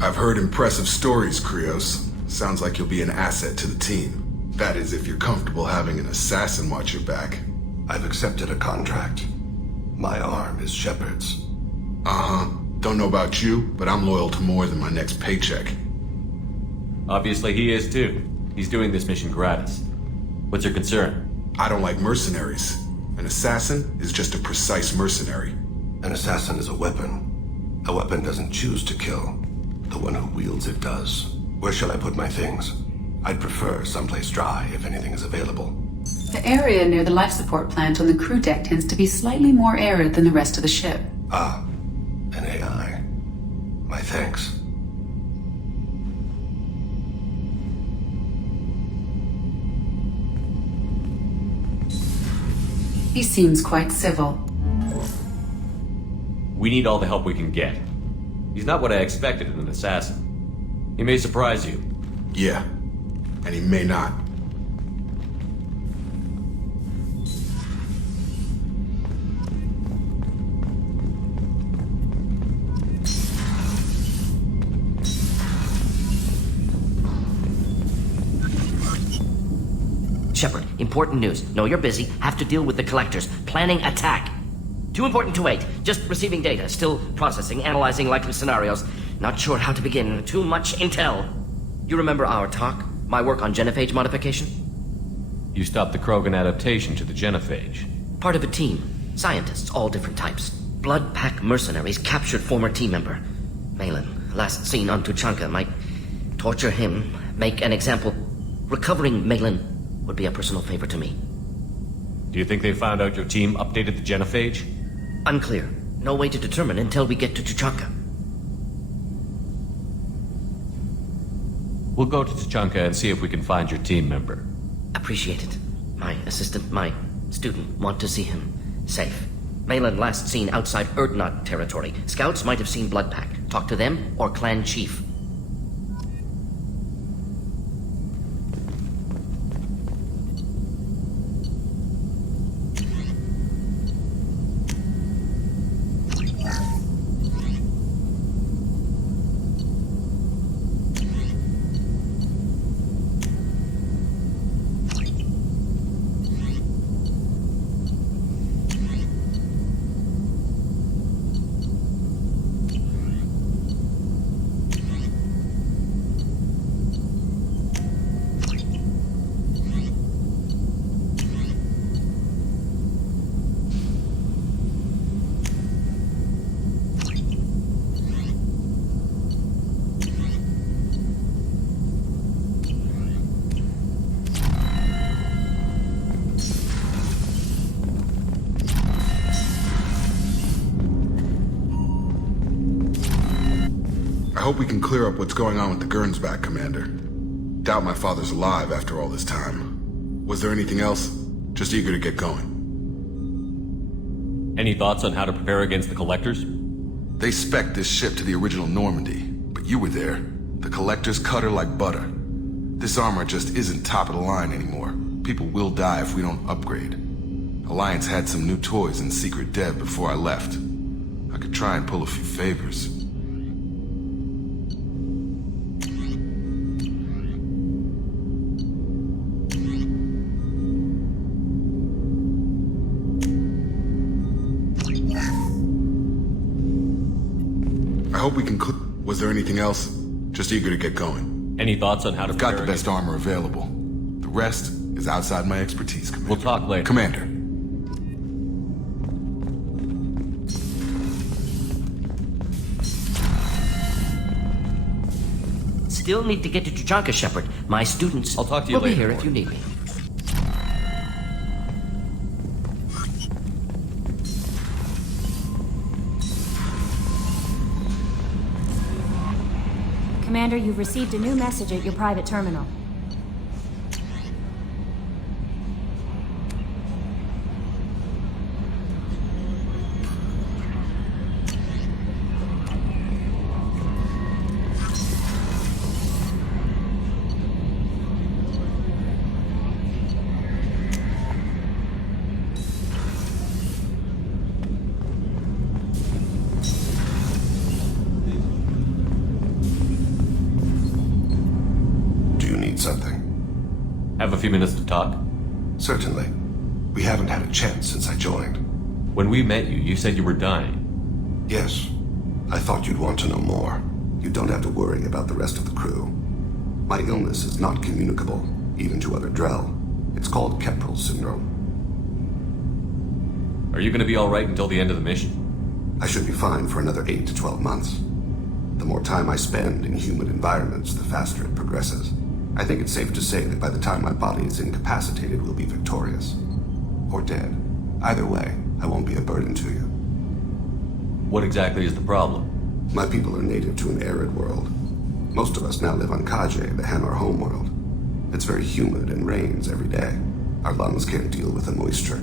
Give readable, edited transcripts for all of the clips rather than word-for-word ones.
I've heard impressive stories, Krios. Sounds like you'll be an asset to the team. That is, if you're comfortable having an assassin watch your back. I've accepted a contract. My arm is Shepard's. Uh-huh. Don't know about you, but I'm loyal to more than my next paycheck. Obviously he is too. He's doing this mission gratis. What's your concern? I don't like mercenaries. An assassin is just a precise mercenary. An assassin is a weapon. A weapon doesn't choose to kill. The one who wields it does. Where shall I put my things? I'd prefer someplace dry if anything is available. The area near the life support plant on the crew deck tends to be slightly more arid than the rest of the ship. Ah, an AI. My thanks. He seems quite civil. We need all the help we can get. He's not what I expected in an assassin. He may surprise you. Yeah, and he may not. Shepard, important news. Know you're busy. Have to deal with the collectors. Planning attack. Too important to wait. Just receiving data. Still processing, analyzing likely scenarios. Not sure how to begin. Too much intel. You remember our talk? My work on genophage modification? You stopped the Krogan adaptation to the genophage. Part of a team. Scientists, all different types. Blood pack mercenaries captured former team member. Malin, last seen on Tuchanka, might torture him, make an example. Recovering Malin would be a personal favor to me. Do you think they found out your team updated the genophage? Unclear. No way to determine until we get to Tuchanka. We'll go to Tuchanka and see if we can find your team member. Appreciate it. My assistant, my student, want to see him safe. Malin last seen outside Ordena territory. Scouts might have seen Bloodpack. Talk to them or clan chief. I hope we can clear up what's going on with the Gernsback, Commander. Doubt my father's alive after all this time. Was there anything else? Just eager to get going. Any thoughts on how to prepare against the Collectors? They spec'd this ship to the original Normandie, but you were there. The Collectors cut her like butter. This armor just isn't top of the line anymore. People will die if we don't upgrade. Alliance had some new toys in secret dev before I left. I could try and pull a few favors. I hope we can Was there anything else? Just eager to get going. Any thoughts on how to prepare? Got the best armor available. The rest is outside my expertise, Commander. We'll talk later. Commander. Still need to get to Tuchanka, Shepard. My students I'll talk to you will later. be here if you need me. Commander, you've received a new message at your private terminal. Have a few minutes to talk? Certainly. We haven't had a chance since I joined. When we met you, you said you were dying. Yes. I thought you'd want to know more. You don't have to worry about the rest of the crew. My illness is not communicable, even to other Drell. It's called Keprel syndrome. Are you gonna be alright until the end of the mission? I should be fine for another 8 to 12 months. The more time I spend in human environments, the faster it progresses. I think it's safe to say that by the time my body is incapacitated, we'll be victorious. Or dead. Either way, I won't be a burden to you. What exactly is the problem? My people are native to an arid world. Most of us now live on Kaje, the Hanar homeworld. It's very humid and rains every day. Our lungs can't deal with the moisture.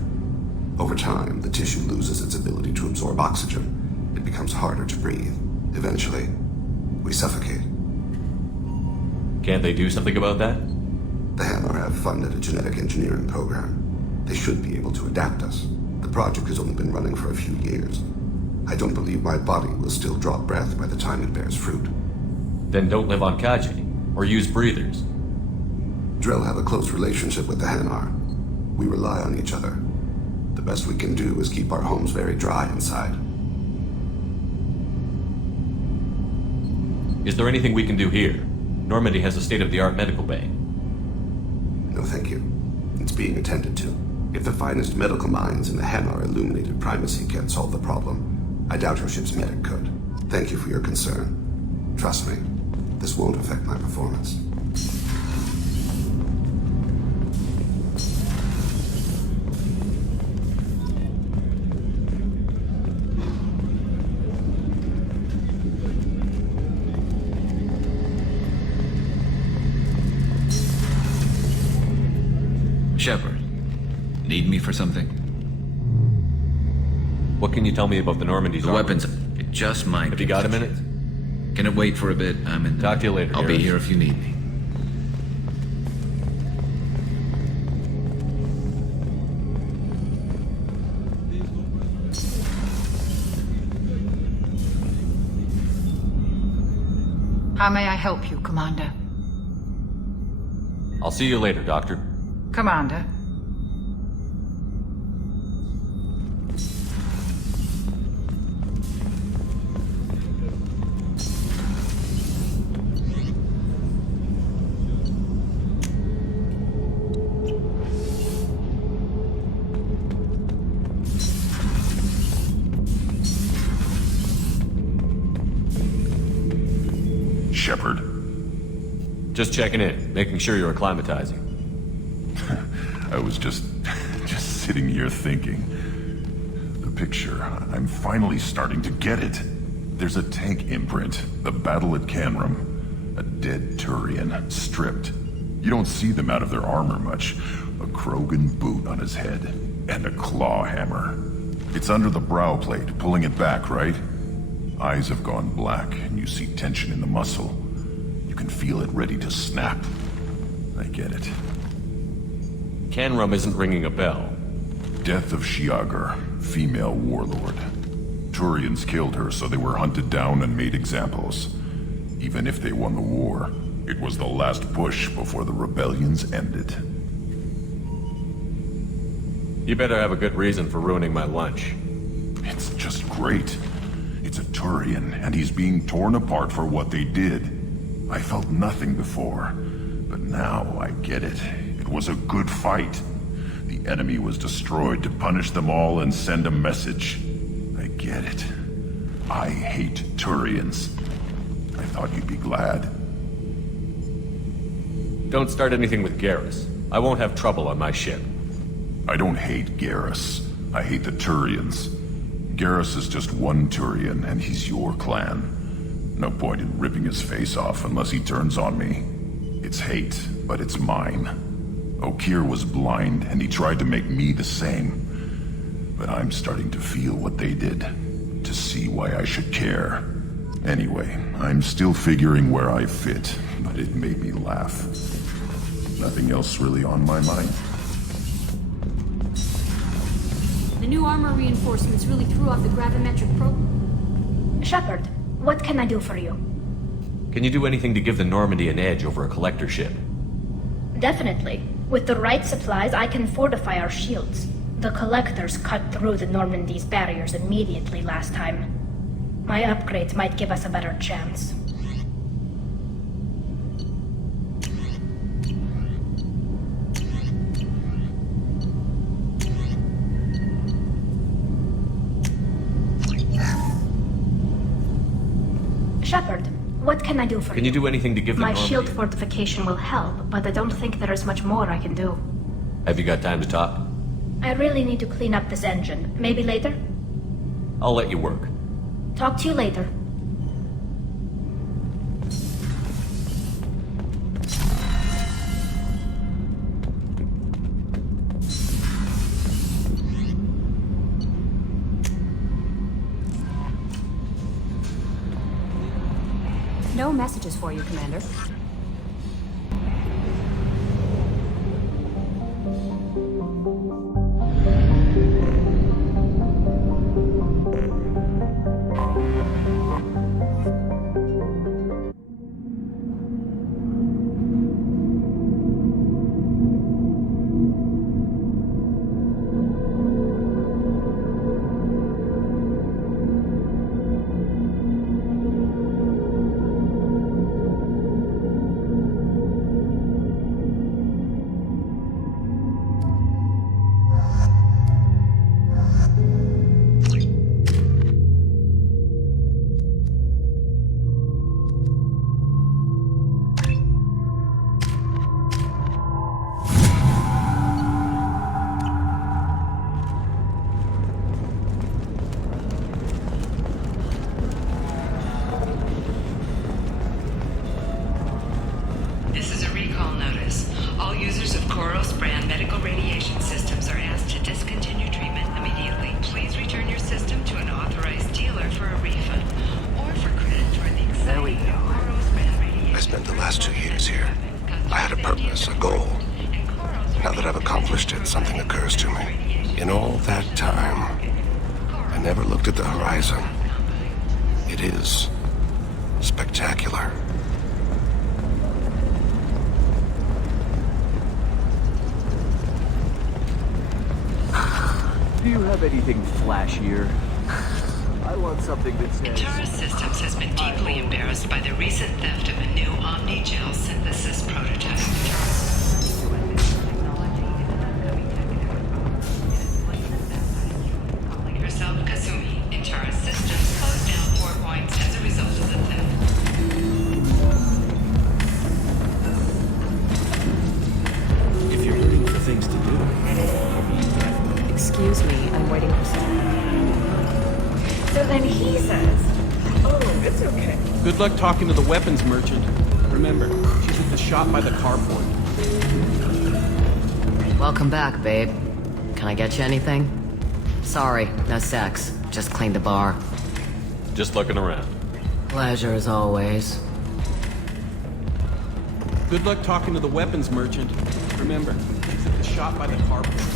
Over time, the tissue loses its ability to absorb oxygen. It becomes harder to breathe. Eventually, we suffocate. Can't they do something about that? The Hanar have funded a genetic engineering program. They should be able to adapt us. The project has only been running for a few years. I don't believe my body will still draw breath by the time it bears fruit. Then don't live on Kaji, or use breathers. Drell have a close relationship with the Hanar. We rely on each other. The best we can do is keep our homes very dry inside. Is there anything we can do here? Normandy has a state-of-the-art medical bay. No, thank you. It's being attended to. If the finest medical minds in the Hanar illuminated primacy can't solve the problem, I doubt your ship's medic could. Thank you for your concern. Trust me, this won't affect my performance. Shepard, need me for something? What can you tell me about the Normandy's The armor? weapons, it just might. Have you got a minute? Can it wait for a bit? I'm in the... Talk to you later, I'll be Garrus. here if you need me. How may I help you, Commander? I'll see you later, Doctor. Commander? Shepard. Just checking in, making sure you're acclimatizing. I was just sitting here thinking. The picture, I'm finally starting to get it. There's a tank imprint, the battle at Canrum. A dead Turian, stripped. You don't see them out of their armor much. A Krogan boot on his head, and a claw hammer. It's under the brow plate, pulling it back, right? Eyes have gone black, and you see tension in the muscle. You can feel it ready to snap. I get it. Canrum isn't ringing a bell. Death of Shiagar, female warlord. Turians killed her, so they were hunted down and made examples. Even if they won the war, it was the last push before the rebellions ended. You better have a good reason for ruining my lunch. It's just great. It's a Turian, and he's being torn apart for what they did. I felt nothing before, but now I get it. It was a good fight. The enemy was destroyed to punish them all and send a message. I get it. I hate Turians. I thought you'd be glad. Don't start anything with Garrus. I won't have trouble on my ship. I don't hate Garrus. I hate the Turians. Garrus is just one Turian, and he's your clan. No point in ripping his face off unless he turns on me. It's hate, but it's mine. Okir was blind, and he tried to make me the same. But I'm starting to feel what they did, to see why I should care. Anyway, I'm still figuring where I fit, but it made me laugh. Nothing else really on my mind. The new armor reinforcements really threw off the gravimetric probe. Shepard, what can I do for you? Can you do anything to give the Normandy an edge over a collector ship? Definitely. With the right supplies, I can fortify our shields. The collectors cut through the Normandy's barriers immediately last time. My upgrades might give us a better chance. Shepard, what can I do for you? Can you do anything to give them My Normandy? shield fortification will help, but I don't think there is much more I can do. Have you got time to talk? I really need to clean up this engine. Maybe later? I'll let you work. Talk to you later. No messages for you, Commander. Something occurs to me. In all that time, I never looked at the horizon. It is spectacular. Do you have anything flashier? I want something that says... Mientras Systems has been deeply embarrassed by the recent theft of a new Omni-Gel synthesis prototype. Excuse me, I'm waiting for someone. So then he says, oh, it's okay. Good luck talking to the weapons merchant. Remember, she's at the shop by the carport. Welcome back, babe. Can I get you anything? Sorry, no sex. Just cleaned the bar. Just looking around. Pleasure as always. Good luck talking to the weapons merchant. Remember, she's at the shop by the carport.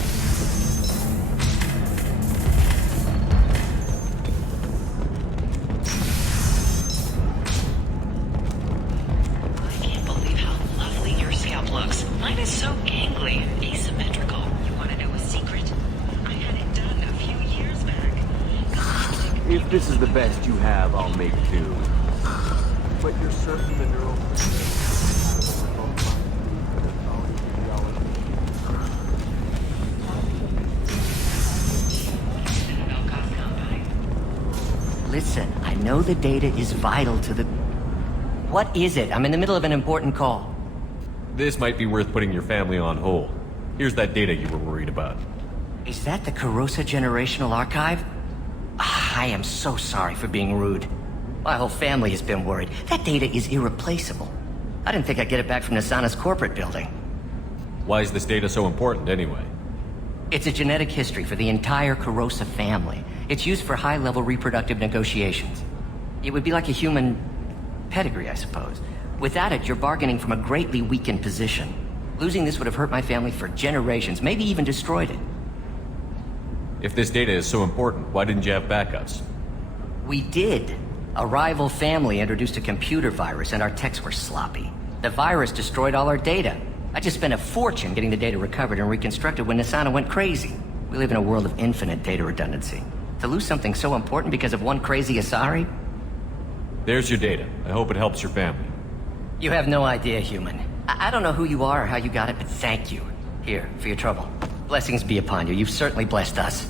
Mine is so gangly, asymmetrical. You want to know a secret? I had it done a few years back. If this is the best you have, I'll make do. But you're certain the neural... Listen, I know the data is vital to the... What is it? I'm in the middle of an important call. This might be worth putting your family on hold. Here's that data you were worried about. Is that the Carosa Generational Archive? I am so sorry for being rude. My whole family has been worried. That data is irreplaceable. I didn't think I'd get it back from Nasana's corporate building. Why is this data so important anyway? It's a genetic history for the entire Carosa family. It's used for high-level reproductive negotiations. It would be like a human pedigree, I suppose. Without it, you're bargaining from a greatly weakened position. Losing this would have hurt my family for generations, maybe even destroyed it. If this data is so important, why didn't you have backups? We did. A rival family introduced a computer virus and our techs were sloppy. The virus destroyed all our data. I just spent a fortune getting the data recovered and reconstructed when Nasana went crazy. We live in a world of infinite data redundancy. To lose something so important because of one crazy Asari? There's your data. I hope it helps your family. You have no idea, human. I don't know who you are or how you got it, but thank you. Here, for your trouble. Blessings be upon you. You've certainly blessed us.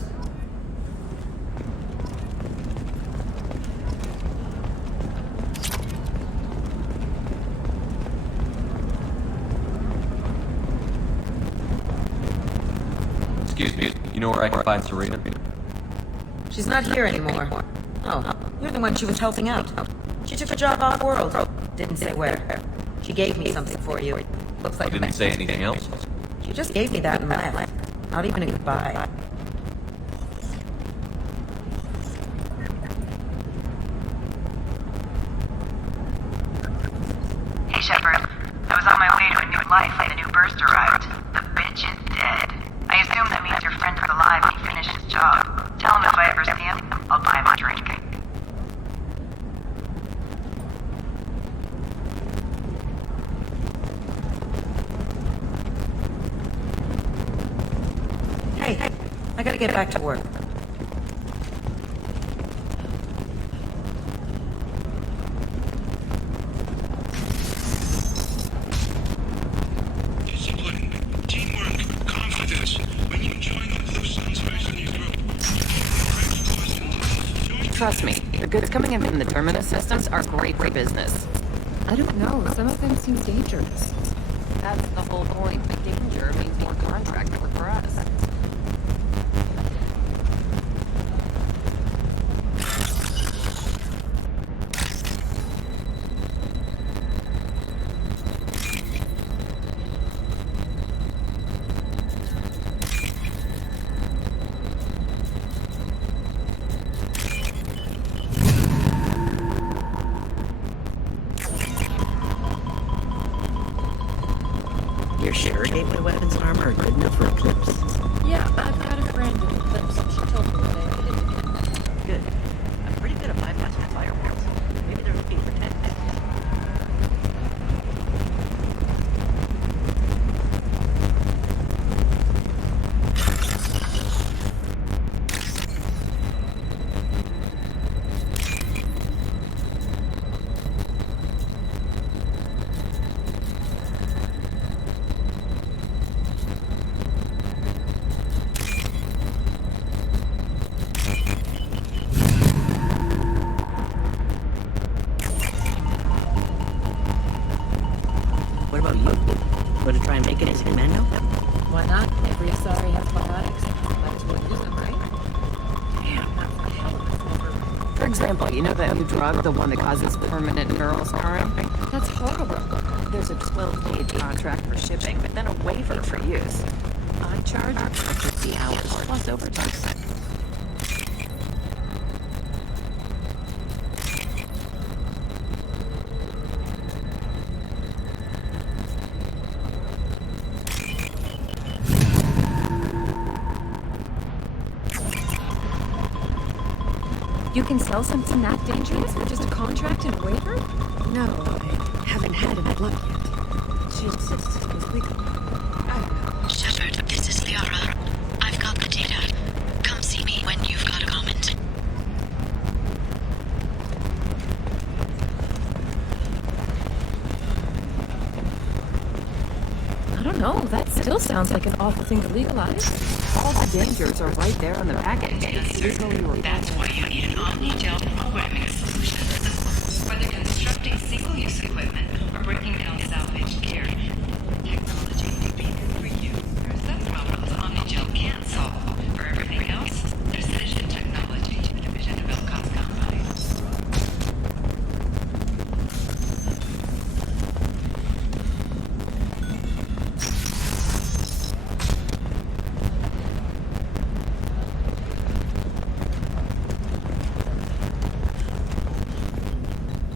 Excuse me, you know where I can find Serena? She's not here anymore. Oh, you're the one she was helping out. She took a job off-world. Didn't say where. She gave me something for you. Looks like... Didn't say anything else? She just gave me that and left. Not even a goodbye. Hey, Shepard. I was on my way to a new life when the new burst arrived. The bitch is dead. I assume that means your friend is alive when he finished his job. Tell him if I ever see him, I'll buy him a drink. Hey, I gotta get back to work. Discipline, teamwork, confidence. When you join the Blue Suns mercenary group, trust me, the goods coming in from the Terminus systems are great for business. I don't know, some of them seem dangerous. That's the whole point. Danger means more contract work for us. You're sure gateway weapons and armor are good enough for Eclipse? Yeah, I've got a friend in Eclipse. She told me that I needed to get. Good. I'm pretty good at bypassing firewalls. Maybe they're looking for 10 minutes. What about you? Want to try and make it as a commando? Why not? Every Asari has biotics. Might as well use them, right? Damn. For example, you know that new drug, the one that causes permanent neural scarring? That's horrible. There's a 12-page contract for shipping, but then a waiver for use. I charge for 50 hours plus overtime. You can sell something that dangerous for just a contract and a waiver? No, I haven't had any luck yet. She insists it was legal. I don't know. Shepard, this is Liara. I've got the data. Come see me when you've got a moment. I don't know. That still sounds like an awful thing to legalize. All the dangers are right there on the package. That's why you need an omni-gel programming solution. Whether constructing single-use equipment or breaking down salvaged gear, technology may be good for you. There are some problems omni-gel can't solve. For everything else, there's Vision Technology, a division of Elcott's Company.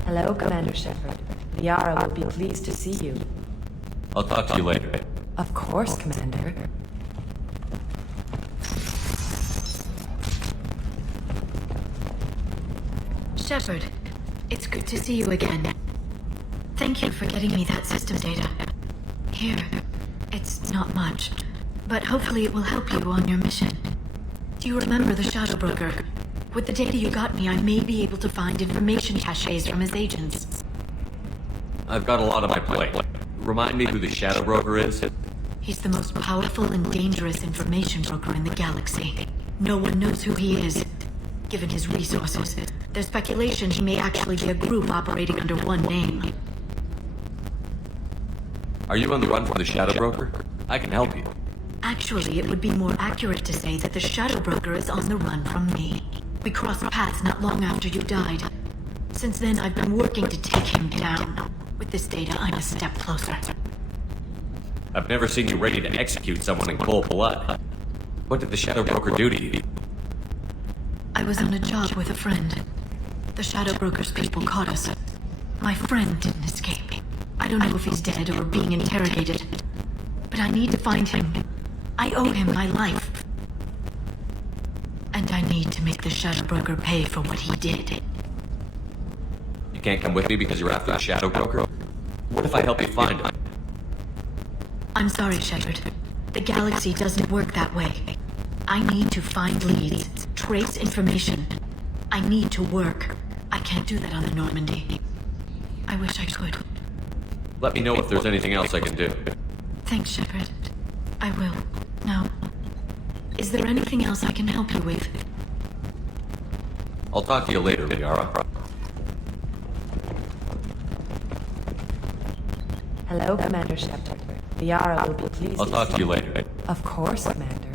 Hello, Commander Shepard. Liara will be pleased to see you. I'll talk to you later. Of course, Commander. Shepard, it's good to see you again. Thank you for getting me that system data. Here, It's not much, but hopefully it will help you on your mission. Do you remember the Shadow Broker? With the data you got me, I may be able to find information caches from his agents. I've got a lot on my plate. Remind me who the Shadow Broker is? He's the most powerful and dangerous information broker in the galaxy. No one knows who he is. Given his resources, there's speculation he may actually be a group operating under one name. Are you on the run from the Shadow Broker? I can help you. Actually, it would be more accurate to say that the Shadow Broker is on the run from me. We crossed paths not long after you died. Since then, I've been working to take him down. With this data, I'm a step closer. I've never seen you ready to execute someone in cold blood. What did the Shadow Broker do to you? I was on a job with a friend. The Shadow Broker's people caught us. My friend didn't escape. I don't know if he's dead or being interrogated. But I need to find him. I owe him my life. And I need to make the Shadow Broker pay for what he did. You can't come with me because you're after the Shadow Broker? What if I help you find him? I'm sorry, Shepard. The galaxy doesn't work that way. I need to find leads, trace information. I need to work. I can't do that on the Normandie. I wish I could. Let me know if there's anything else I can do. Thanks, Shepard. I will. Now, is there anything else I can help you with? I'll talk to you later, Liara. Hello, Commander Shepard. Liara will be pleased. I'll talk to you later. Of course, Commander.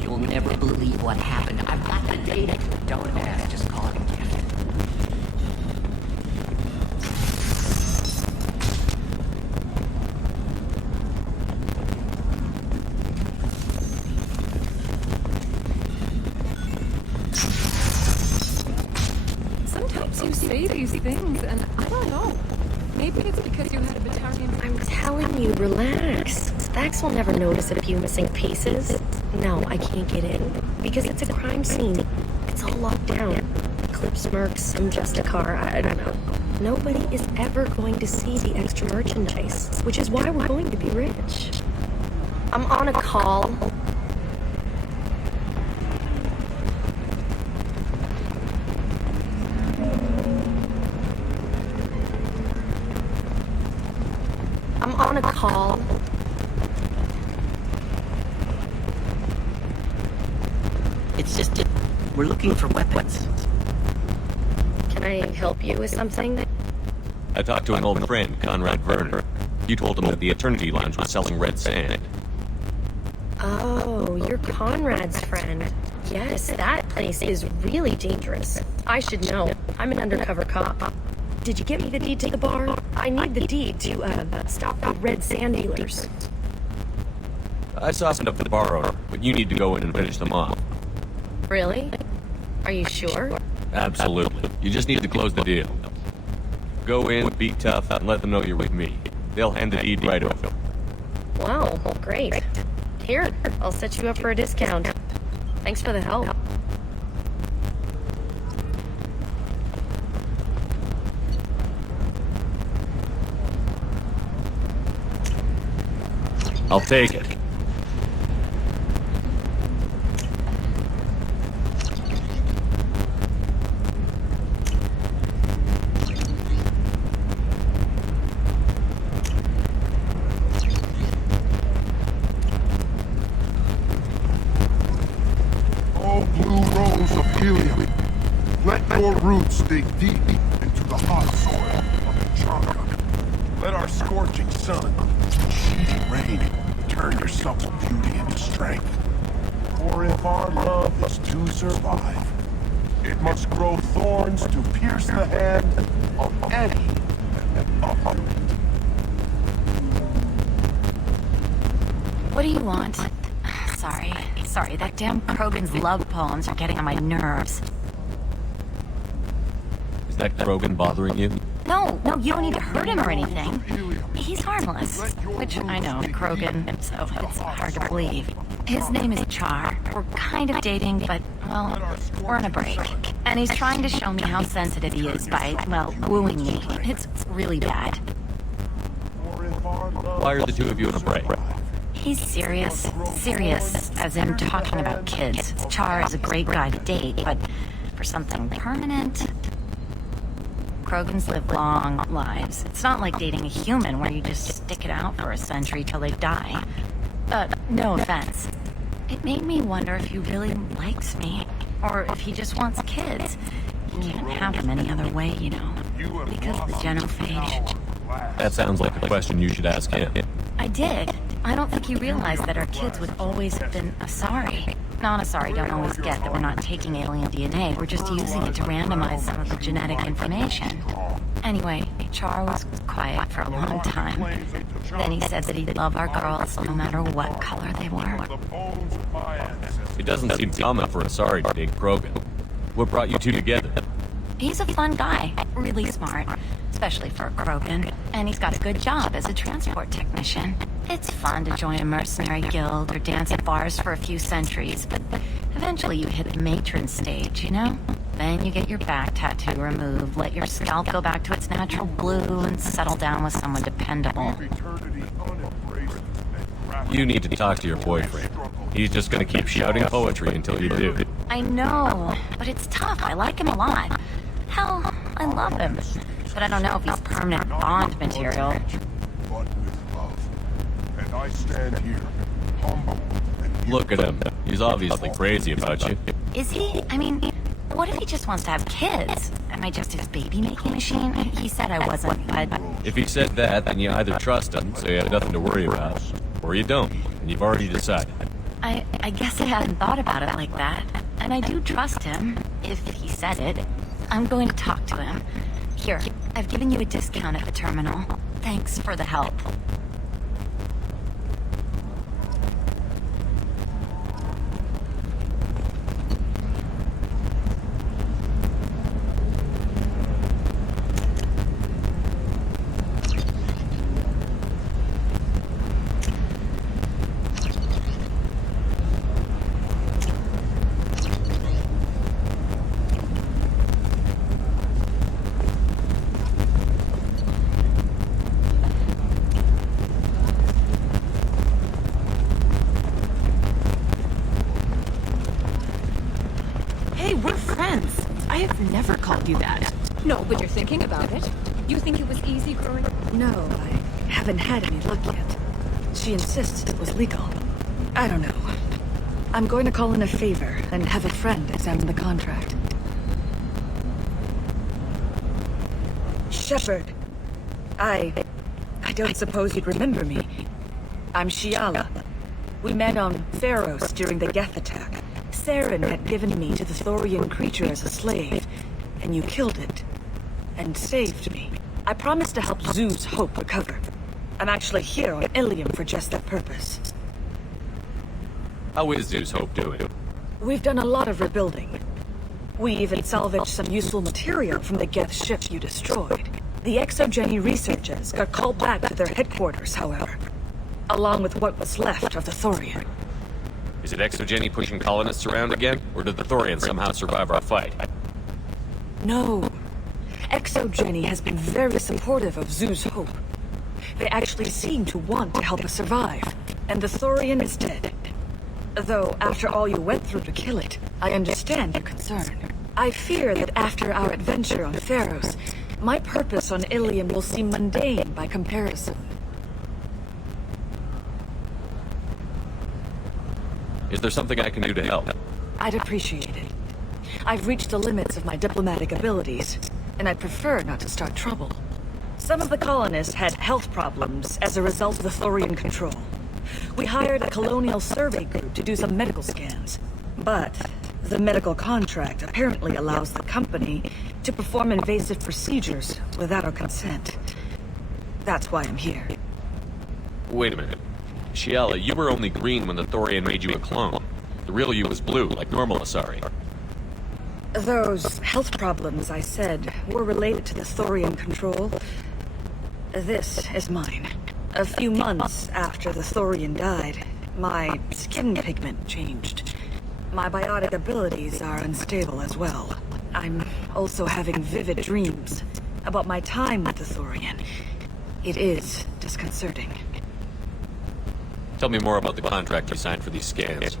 You'll never believe what happened. I've got the data. Don't ask, just call it a gift. Sometimes you say these things, and I don't know. Maybe it's because you had a battalion. I'm telling you, relax. Vax will never notice a few missing pieces. No, I can't get in. Because it's a crime scene. It's all locked down. Clips, mercs, some Justicar, I don't know. Nobody is ever going to see the extra merchandise, which is why we're going to be rich. I'm on a call. I'm on a call. It's just we're looking for weapons. Can I help you with something? I talked to an old friend, Conrad Werner. You told him that the Eternity Lounge was selling red sand. Oh, you're Conrad's friend. Yes, that place is really dangerous. I should know. I'm an undercover cop. Did you get me the deed to the bar? I need the deed to, stop the red sand dealers. I softened up the bar owner, but you need to go in and finish them off. Really? Are you sure? Absolutely. You just need to close the deal. Go in, be tough, and let them know you're with me. They'll hand the deed right over. Wow, great. Here, I'll set you up for a discount. Thanks for the help. I'll take it. Oh, blue rose of Illium, let your roots dig deep into the hot soil of Elige. Let our scorching sun, sheeting rain, turn your supple beauty into strength. For if our love is to survive, it must grow thorns to pierce the hand of any opponent. What do you want? Sorry, that damn Krogan's love poems are getting on my nerves. Is that Krogan bothering you? No, you don't need to hurt him or anything. He's harmless. Which, I know, Krogan, so it's hard to believe. His name is Char. We're kind of dating, but, well, we're on a break. And he's trying to show me how sensitive he is by, well, wooing me. It's really bad. Why are the two of you on a break? He's serious. Serious, as in talking about kids. Char is a great guy to date, but for something permanent... Krogans live long lives. It's not like dating a human where you just stick it out for a century till they die. No offense. It made me wonder if he really likes me, or if he just wants kids. He can't have them any other way, you know, because of the genophage. That sounds like a question you should ask him. I did. I don't think he realized that our kids would always have been Asari. Not Asari don't always get that we're not taking alien DNA, we're just using it to randomize some of the genetic information. Anyway, Char was quiet for a long time. Then he said that he'd love our girls no matter what color they were. It doesn't seem common for Asari to date Krogan. What brought you two together? He's a fun guy, really smart, especially for a Krogan, and he's got a good job as a transport technician. It's fun to join a mercenary guild or dance at bars for a few centuries, but eventually you hit the matron stage, you know? Then you get your back tattoo removed, let your scalp go back to its natural blue, and settle down with someone dependable. You need to talk to your boyfriend. He's just gonna keep shouting poetry until you do. I know, but it's tough. I like him a lot. Hell, I love him. But I don't know if he's permanent Bond material. And I stand here, humble and... Look at him. He's obviously crazy about you. Is he? I mean, what if he just wants to have kids? Am I just his baby-making machine? He said I wasn't, but... If he said that, then you either trust him, so you have nothing to worry about, or you don't, and you've already decided. I guess I hadn't thought about it like that. And I do trust him, if he said it. I'm going to talk to him. Here, I've given you a discount at the terminal. Thanks for the help. Never called you that. No, but you're thinking about it. You think it was easy growing up? No, I haven't had any luck yet. She insists it was legal. I don't know. I'm going to call in a favor and have a friend examine the contract. Shepard. I don't suppose you'd remember me. I'm Shiala. We met on Pharos during the Geth attack. Saren had given me to the Thorian creature as a slave, and you killed it. And saved me. I promised to help Zoo's Hope recover. I'm actually here on Illium for just that purpose. How is Zoo's Hope doing? We've done a lot of rebuilding. We even salvaged some useful material from the Geth ship you destroyed. The exogeny researchers got called back to their headquarters, however, along with what was left of the Thorian. Is it exogeny pushing colonists around again, or did the Thorians somehow survive our fight? No. Exogeny has been very supportive of Zoo's Hope. They actually seem to want to help us survive, and the Thorian is dead. Though, after all you went through to kill it, I understand your concern. I fear that after our adventure on Pharos, my purpose on Illium will seem mundane by comparison. Is there something I can do to help? I'd appreciate it. I've reached the limits of my diplomatic abilities, and I'd prefer not to start trouble. Some of the colonists had health problems as a result of the Thorian control. We hired a colonial survey group to do some medical scans. But the medical contract apparently allows the company to perform invasive procedures without our consent. That's why I'm here. Wait a minute. Shiala, you were only green when the Thorian made you a clone. The real you was blue, like normal Asari. Those health problems I said were related to the Thorian control. This is mine. A few months after the Thorian died, my skin pigment changed. My biotic abilities are unstable as well. I'm also having vivid dreams about my time with the Thorian. It is disconcerting. Tell me more about the contract you signed for these scans.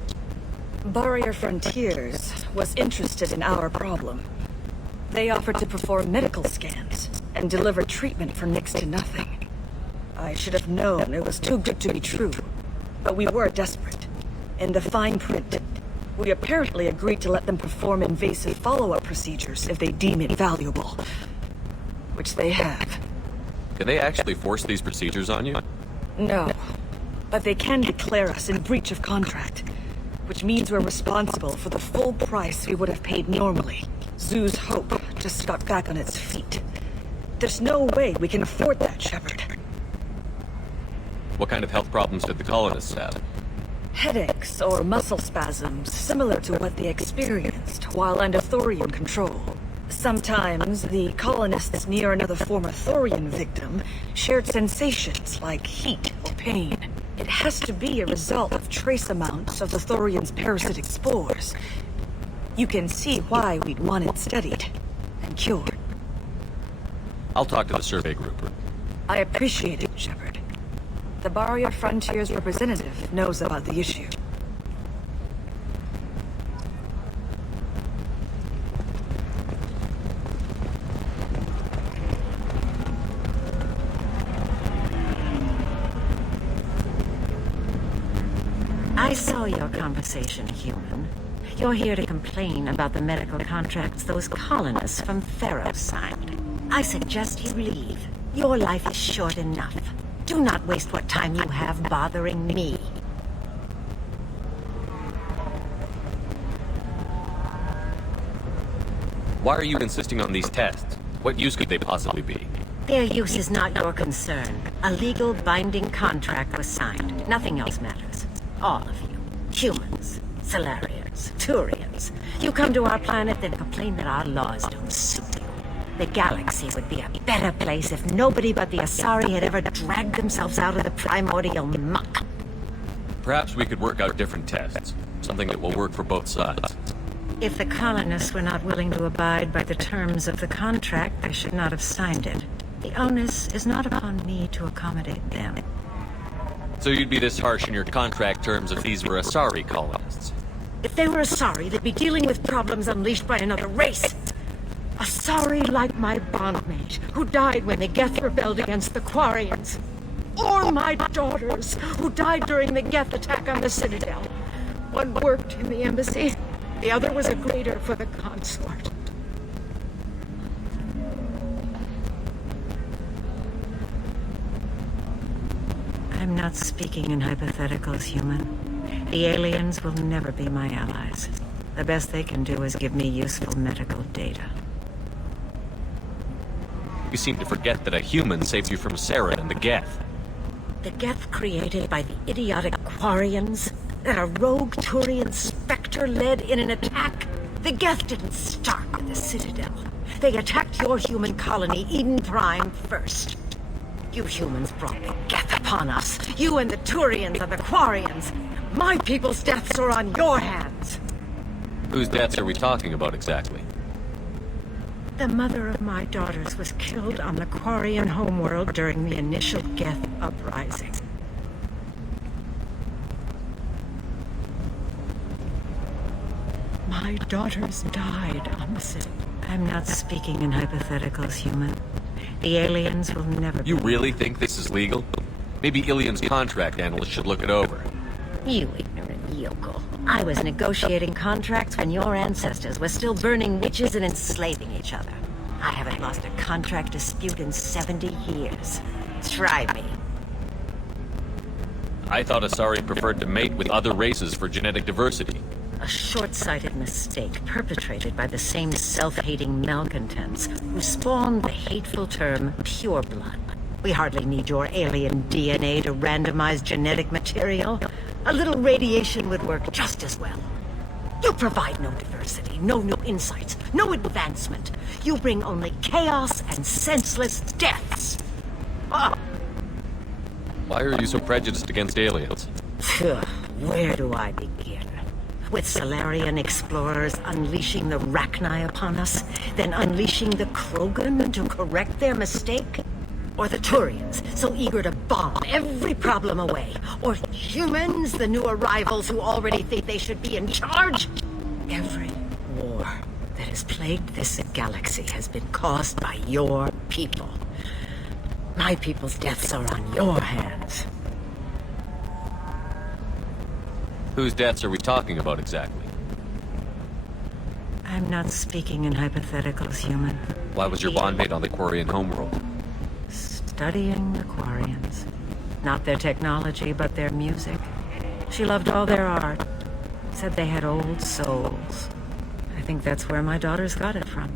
Barrier Frontiers was interested in our problem. They offered to perform medical scans and deliver treatment for next to nothing. I should have known it was too good to be true, but we were desperate. In the fine print, we apparently agreed to let them perform invasive follow-up procedures if they deem it valuable. Which they have. Can they actually force these procedures on you? No, but they can declare us in breach of contract. Which means we're responsible for the full price we would have paid normally. Zoo's hope just got back on its feet. There's no way we can afford that, Shepard. What kind of health problems did the colonists have? Headaches or muscle spasms, similar to what they experienced while under Thorian control. Sometimes the colonists near another former Thorian victim shared sensations like heat or pain. It has to be a result of trace amounts of the Thorian's parasitic spores. You can see why we'd want it studied and cured. I'll talk to the survey group. I appreciate it, Shepard. The Barrier Frontiers representative knows about the issue. I saw your conversation, human. You're here to complain about the medical contracts those colonists from Theros signed. I suggest you leave. Your life is short enough. Do not waste what time you have bothering me. Why are you insisting on these tests? What use could they possibly be? Their use is not your concern. A legal binding contract was signed. Nothing else matters. All of you. Humans, Solarians, Turians. You come to our planet, then complain that our laws don't suit you. The galaxy would be a better place if nobody but the Asari had ever dragged themselves out of the primordial muck. Perhaps we could work out different tests. Something that will work for both sides. If the colonists were not willing to abide by the terms of the contract, they should not have signed it. The onus is not upon me to accommodate them. So you'd be this harsh in your contract terms if these were Asari colonists? If they were Asari, they'd be dealing with problems unleashed by another race. Asari like my bondmate, who died when the Geth rebelled against the Quarians. Or my daughters, who died during the Geth attack on the Citadel. One worked in the embassy, the other was a grader for the consort. I'm not speaking in hypotheticals, human. The aliens will never be my allies. The best they can do is give me useful medical data. You seem to forget that a human saved you from Saren and the Geth. The Geth created by the idiotic Quarians? That a rogue Turian specter led in an attack? The Geth didn't start with the Citadel. They attacked your human colony, Eden Prime, first. You humans brought the Geth upon us. You and the Turians are the Quarians. My people's deaths are on your hands. Whose deaths are we talking about exactly? The mother of my daughters was killed on the Quarian homeworld during the initial Geth uprising. My daughters died on the city. I'm not speaking in hypotheticals, human. The aliens will never... You really think this is legal? Maybe Illium's contract analyst should look it over. You ignorant yokel. I was negotiating contracts when your ancestors were still burning witches and enslaving each other. I haven't lost a contract dispute in 70 years. Try me. I thought Asari preferred to mate with other races for genetic diversity. A short-sighted mistake perpetrated by the same self-hating malcontents who spawned the hateful term pureblood. We hardly need your alien DNA to randomize genetic material. A little radiation would work just as well. You provide no diversity, no insights, no advancement. You bring only chaos and senseless deaths. Ah. Why are you so prejudiced against aliens? Where do I begin? With Solarian explorers unleashing the Rachni upon us, then unleashing the Krogan to correct their mistake? Or the Turians, so eager to bomb every problem away? Or humans, the new arrivals who already think they should be in charge? Every war that has plagued this galaxy has been caused by your people. My people's deaths are on your hands. Whose deaths are we talking about exactly? I'm not speaking in hypotheticals, human. Why was your bondmate on the Quarian homeworld? Studying the Quarians. Not their technology, but their music. She loved all their art. Said they had old souls. I think that's where my daughters got it from.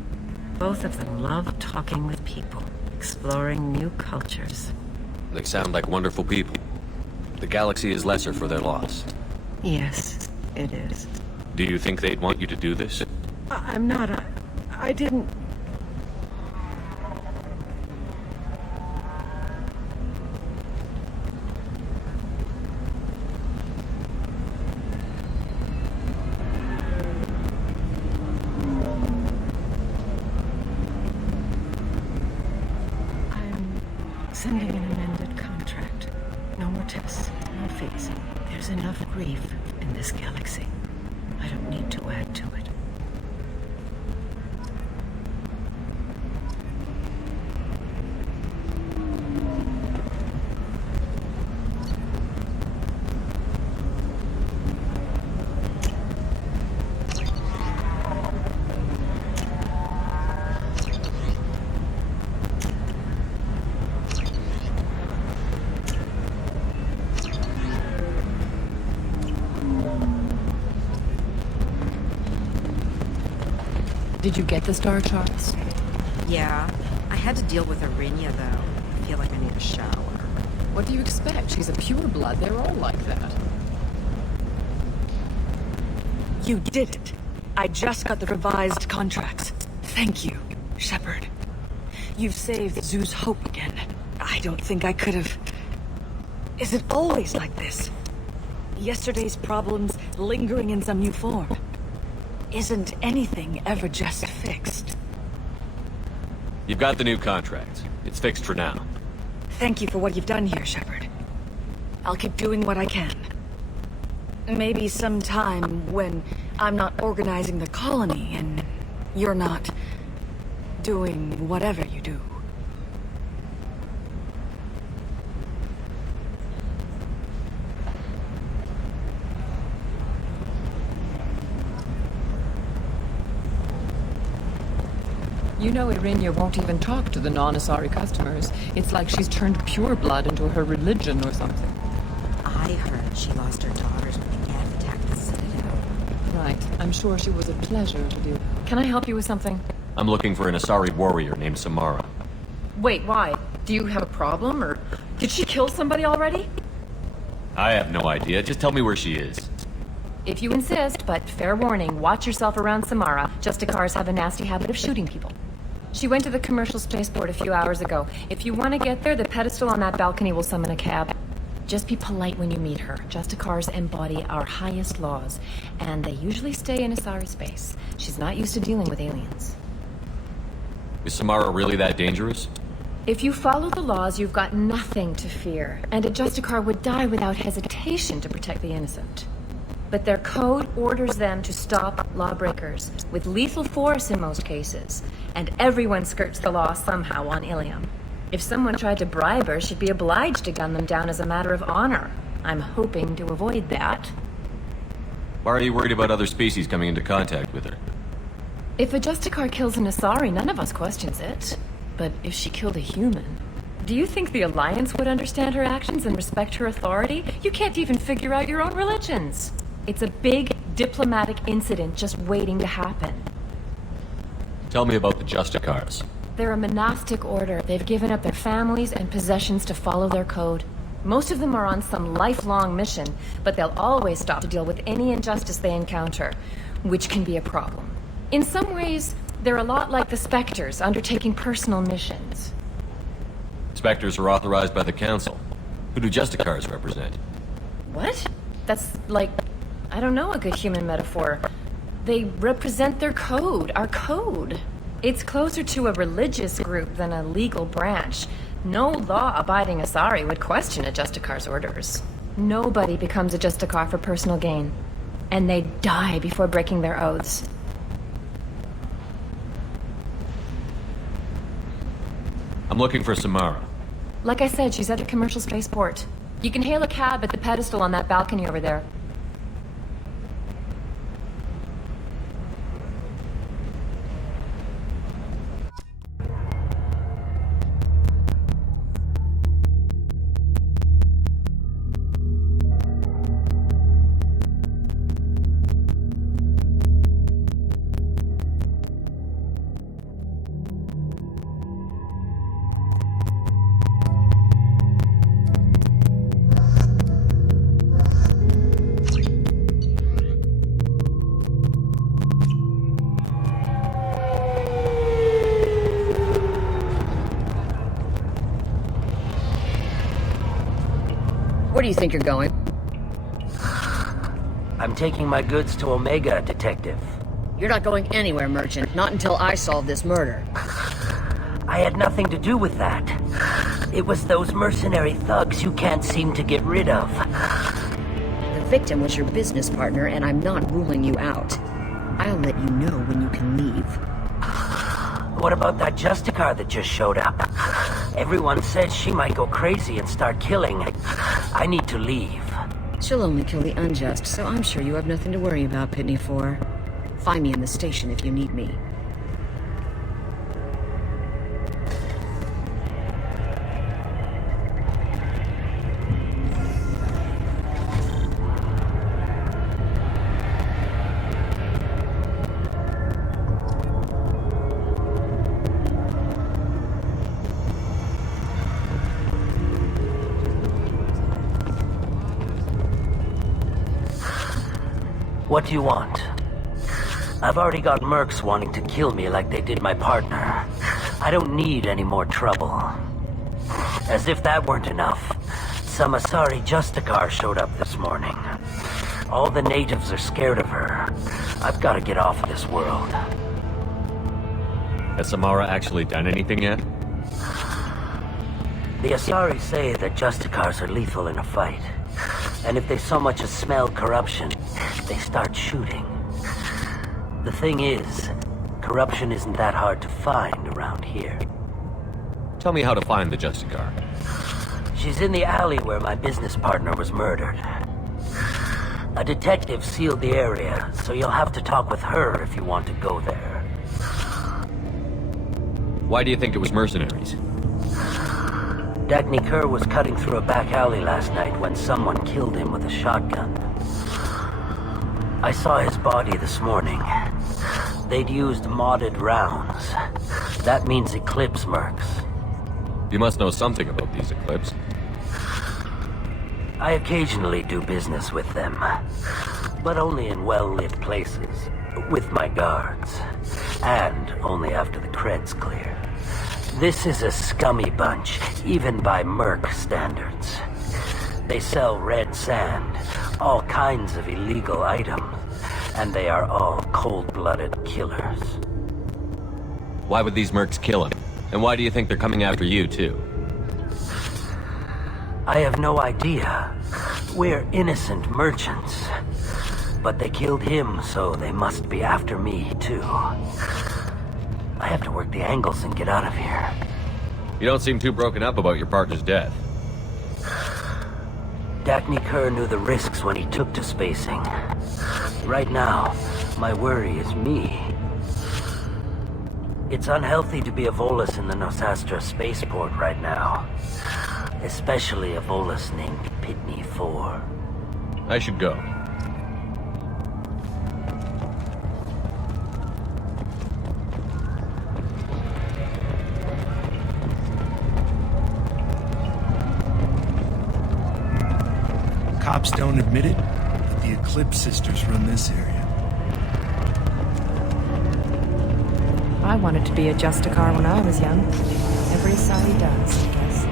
Both of them love talking with people, exploring new cultures. They sound like wonderful people. The galaxy is lesser for their loss. Yes, it is. Do you think they'd want you to do this? I'm not. I didn't... Sending an amended contract. No more tests, no fees. There's enough grief in this galaxy. I don't need to add to it. Did you get the star charts? Yeah. I had to deal with Arinya, though. I feel like I need a shower. What do you expect? She's a pureblood. They're all like that. You did it. I just got the revised contracts. Thank you, Shepard. You've saved Zoo's hope again. I don't think I could have... Is it always like this? Yesterday's problems lingering in some new form. Isn't anything ever just fixed? You've got the new contract. It's fixed for now. Thank you for what you've done here, Shepard. I'll keep doing what I can. Maybe sometime when I'm not organizing the colony and you're not doing whatever you do. You know Arinya won't even talk to the non-Asari customers. It's like she's turned pureblood into her religion or something. I heard she lost her daughters when the Geth attacked the Citadel. Right. I'm sure she was a pleasure to deal with. Can I help you with something? I'm looking for an Asari warrior named Samara. Wait, why? Do you have a problem, or did she kill somebody already? I have no idea. Just tell me where she is. If you insist, but fair warning, watch yourself around Samara. Justicars have a nasty habit of shooting people. She went to the commercial spaceport a few hours ago. If you want to get there, the pedestal on that balcony will summon a cab. Just be polite when you meet her. Justicars embody our highest laws, and they usually stay in Asari space. She's not used to dealing with aliens. Is Samara really that dangerous? If you follow the laws, you've got nothing to fear, and a Justicar would die without hesitation to protect the innocent. But their code orders them to stop lawbreakers, with lethal force in most cases, and everyone skirts the law somehow on Illium. If someone tried to bribe her, she'd be obliged to gun them down as a matter of honor. I'm hoping to avoid that. Why are you worried about other species coming into contact with her? If a Justicar kills an Asari, none of us questions it. But if she killed a human... Do you think the Alliance would understand her actions and respect her authority? You can't even figure out your own religions. It's a big diplomatic incident just waiting to happen. Tell me about the Justicars. They're a monastic order. They've given up their families and possessions to follow their code. Most of them are on some lifelong mission, but they'll always stop to deal with any injustice they encounter. which can be a problem. In some ways, they're a lot like the Spectres, undertaking personal missions. Spectres are authorized by the Council. Who do Justicars represent? What? That's like, I don't know, a good human metaphor. They represent their code, our code. It's closer to a religious group than a legal branch. No law-abiding Asari would question a Justicar's orders. Nobody becomes a Justicar for personal gain. And they die before breaking their oaths. I'm looking for Samara. Like I said, she's at the commercial spaceport. You can hail a cab at the pedestal on that balcony over there. Where do you think you're going? I'm taking my goods to Omega, Detective. You're not going anywhere, Merchant. Not until I solve this murder. I had nothing to do with that. It was those mercenary thugs you can't seem to get rid of. The victim was your business partner, and I'm not ruling you out. I'll let you know when you can leave. What about that Justicar that just showed up? Everyone says she might go crazy and start killing. I need to leave. She'll only kill the unjust, so I'm sure you have nothing to worry about, Pitney 4. Find me in the station if you need me. What do you want? I've already got mercs wanting to kill me like they did my partner. I don't need any more trouble. As if that weren't enough, some Asari Justicar showed up this morning. All the natives are scared of her. I've got to get off of this world. Has Samara actually done anything yet? The Asari say that Justicars are lethal in a fight. And if they so much as smell corruption, they start shooting. The thing is, corruption isn't that hard to find around here. Tell me how to find the Justicar. She's in the alley where my business partner was murdered. A detective sealed the area, so you'll have to talk with her if you want to go there. Why do you think it was mercenaries? Dagny Kerr was cutting through a back alley last night when someone killed him with a shotgun. I saw his body this morning. They'd used modded rounds. That means Eclipse mercs. You must know something about these Eclipse. I occasionally do business with them, but only in well-lit places, with my guards, and only after the creds clear. This is a scummy bunch, even by merc standards. They sell red sand, all kinds of illegal items, and they are all cold-blooded killers. Why would these mercs kill him? And why do you think they're coming after you, too? I have no idea. We're innocent merchants. But they killed him, so they must be after me, too. I have to work the angles and get out of here. You don't seem too broken up about your partner's death. Dagny Kerr knew the risks when he took to spacing. Right now, my worry is me. It's unhealthy to be a Volus in the Nosastra spaceport right now. Especially a Volus named Pitney 4. I should go. Cops don't admit it, but the Eclipse sisters run this area. I wanted to be a Justicar when I was young. Every Saudi does, I guess.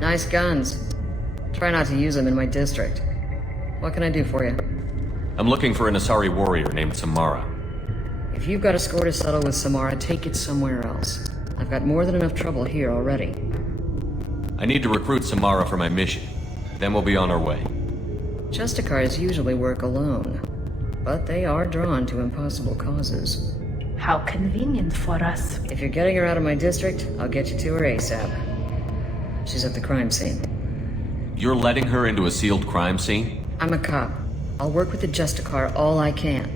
Nice guns. Try not to use them in my district. What can I do for you? I'm looking for an Asari warrior named Samara. If you've got a score to settle with Samara, take it somewhere else. I've got more than enough trouble here already. I need to recruit Samara for my mission. Then we'll be on our way. Justicars usually work alone, but they are drawn to impossible causes. How convenient for us. If you're getting her out of my district, I'll get you to her ASAP. She's at the crime scene. You're letting her into a sealed crime scene? I'm a cop. I'll work with the Justicar all I can.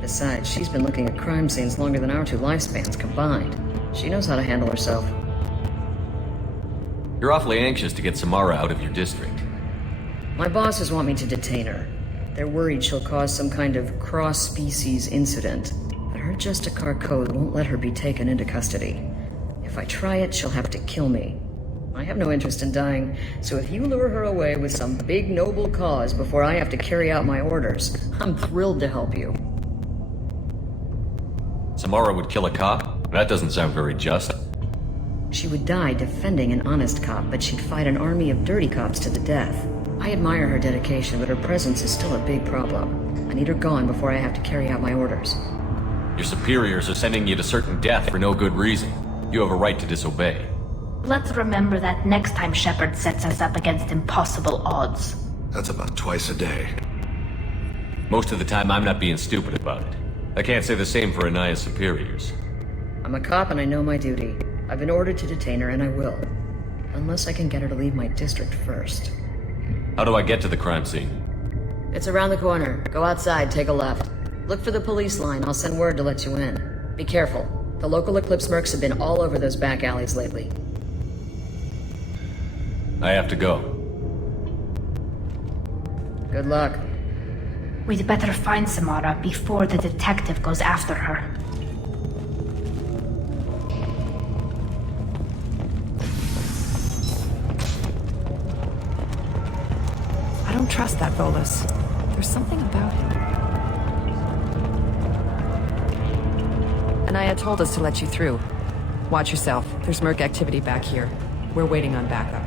Besides, she's been looking at crime scenes longer than our two lifespans combined. She knows how to handle herself. You're awfully anxious to get Samara out of your district. My bosses want me to detain her. They're worried she'll cause some kind of cross-species incident, but her Justicar code won't let her be taken into custody. If I try it, she'll have to kill me. I have no interest in dying, so if you lure her away with some big noble cause before I have to carry out my orders, I'm thrilled to help you. Samara would kill a cop? That doesn't sound very just. She would die defending an honest cop, but she'd fight an army of dirty cops to the death. I admire her dedication, but her presence is still a big problem. I need her gone before I have to carry out my orders. Your superiors are sending you to certain death for no good reason. You have a right to disobey. Let's remember that next time Shepard sets us up against impossible odds. That's about twice a day. Most of the time, I'm not being stupid about it. I can't say the same for Anaya's superiors. I'm a cop and I know my duty. I've been ordered to detain her and I will. Unless I can get her to leave my district first. How do I get to the crime scene? It's around the corner. Go outside, take a left. Look for the police line. I'll send word to let you in. Be careful. The local Eclipse mercs have been all over those back alleys lately. I have to go. Good luck. We'd better find Samara before the detective goes after her. I don't trust that Volus. There's something about him. Anaya told us to let you through. Watch yourself. There's merc activity back here. We're waiting on backup.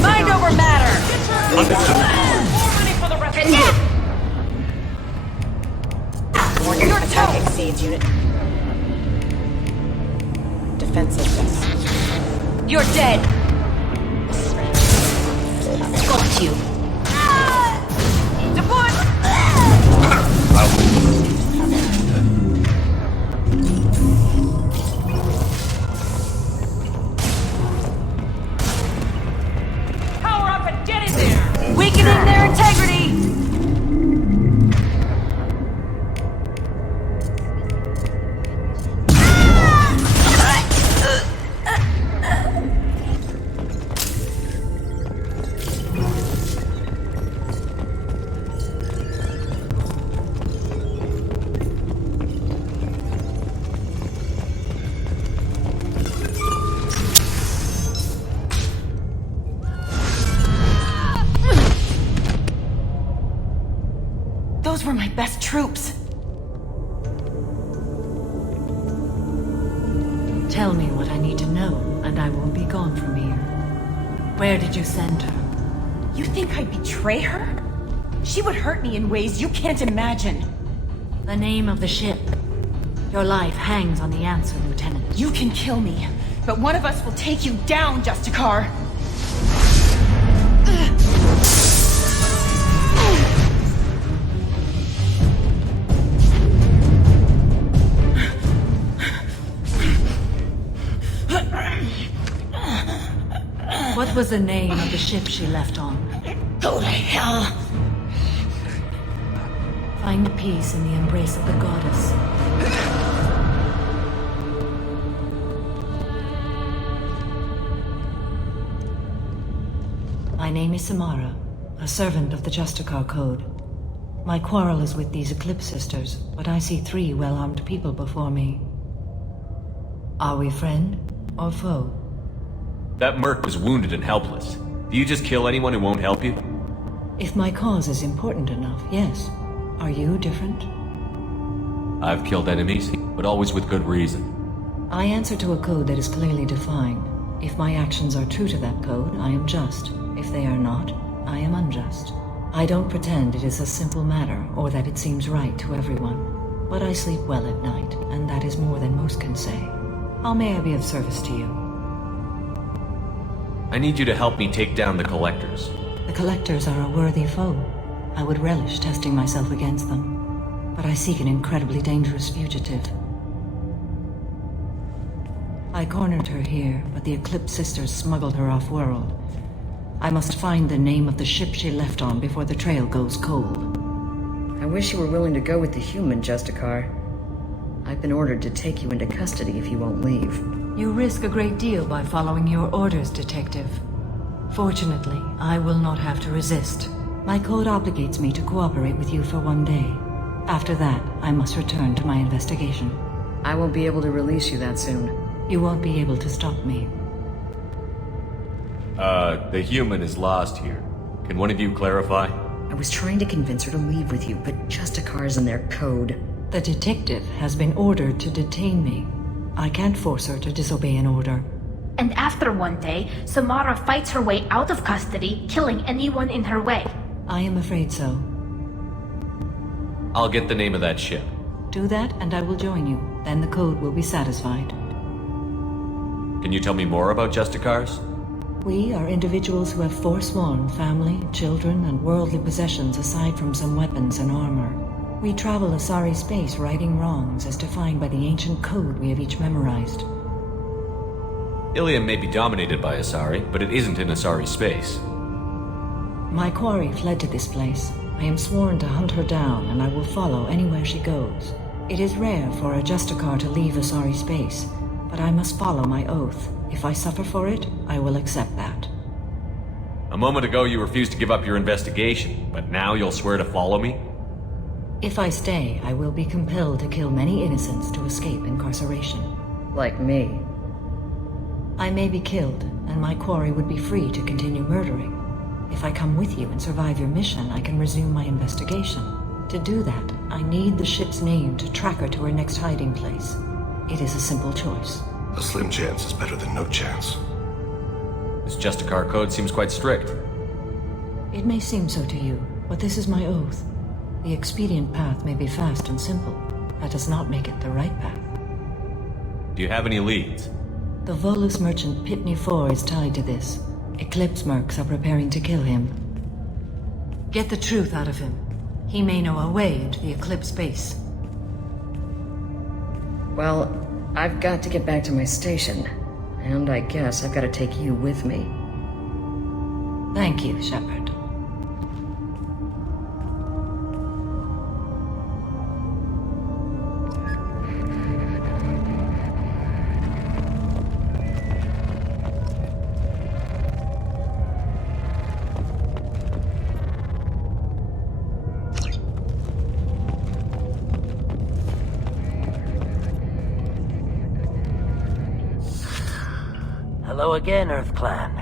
Mind over matter! Your attack exceeds, unit. Defensiveness. You're dead! Got you. Deploy! Power up and get in there! Weakening their integrity! Those were my best troops. Tell me what I need to know, and I won't be gone from here. Where did you send her? You think I'd betray her? She would hurt me in ways you can't imagine. The name of the ship. Your life hangs on the answer, Lieutenant. You can kill me, but one of us will take you down, Justicar! What was the name of the ship she left on? Go to hell! Find peace in the embrace of the goddess. My name is Samara, a servant of the Justicar Code. My quarrel is with these Eclipse Sisters, but I see 3 well-armed people before me. Are we friend or foe? That merc was wounded and helpless. Do you just kill anyone who won't help you? If my cause is important enough, yes. Are you different? I've killed enemies, but always with good reason. I answer to a code that is clearly defined. If my actions are true to that code, I am just. If they are not, I am unjust. I don't pretend it is a simple matter, or that it seems right to everyone. But I sleep well at night, and that is more than most can say. How may I be of service to you? I need you to help me take down the Collectors. The Collectors are a worthy foe. I would relish testing myself against them. But I seek an incredibly dangerous fugitive. I cornered her here, but the Eclipse Sisters smuggled her off-world. I must find the name of the ship she left on before the trail goes cold. I wish you were willing to go with the human, Justicar. I've been ordered to take you into custody if you won't leave. You risk a great deal by following your orders, Detective. Fortunately, I will not have to resist. My code obligates me to cooperate with you for 1 day. After that, I must return to my investigation. I won't be able to release you that soon. You won't be able to stop me. The human is lost here. Can one of you clarify? I was trying to convince her to leave with you, but Justicar's in their code. The detective has been ordered to detain me. I can't force her to disobey an order. And after 1 day, Samara fights her way out of custody, killing anyone in her way. I am afraid so. I'll get the name of that ship. Do that and I will join you. Then the code will be satisfied. Can you tell me more about Justicars? We are individuals who have forsworn family, children, and worldly possessions aside from some weapons and armor. We travel Asari space righting wrongs as defined by the ancient code we have each memorized. Illium may be dominated by Asari, but it isn't in Asari space. My quarry fled to this place. I am sworn to hunt her down, and I will follow anywhere she goes. It is rare for a Justicar to leave Asari space, but I must follow my oath. If I suffer for it, I will accept that. A moment ago you refused to give up your investigation, but now you'll swear to follow me? If I stay, I will be compelled to kill many innocents to escape incarceration. Like me. I may be killed, and my quarry would be free to continue murdering. If I come with you and survive your mission, I can resume my investigation. To do that, I need the ship's name to track her to her next hiding place. It is a simple choice. A slim chance is better than no chance. This Justicar code seems quite strict. It may seem so to you, but this is my oath. The expedient path may be fast and simple. That does not make it the right path. Do you have any leads? The Volus merchant Pitney 4 is tied to this. Eclipse mercs are preparing to kill him. Get the truth out of him. He may know a way into the Eclipse base. Well, I've got to get back to my station. And I guess I've got to take you with me. Thank you, Shepard. Hello again, Earth Clan.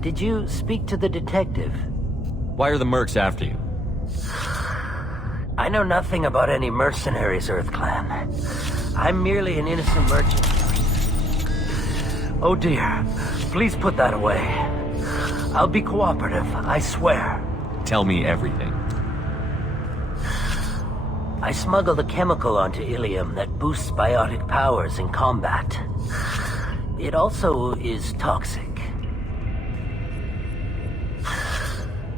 Did you speak to the detective? Why are the mercs after you? I know nothing about any mercenaries, Earth Clan. I'm merely an innocent merchant. Oh dear, please put that away. I'll be cooperative, I swear. Tell me everything. I smuggled a chemical onto Illium that boosts biotic powers in combat. It also is toxic.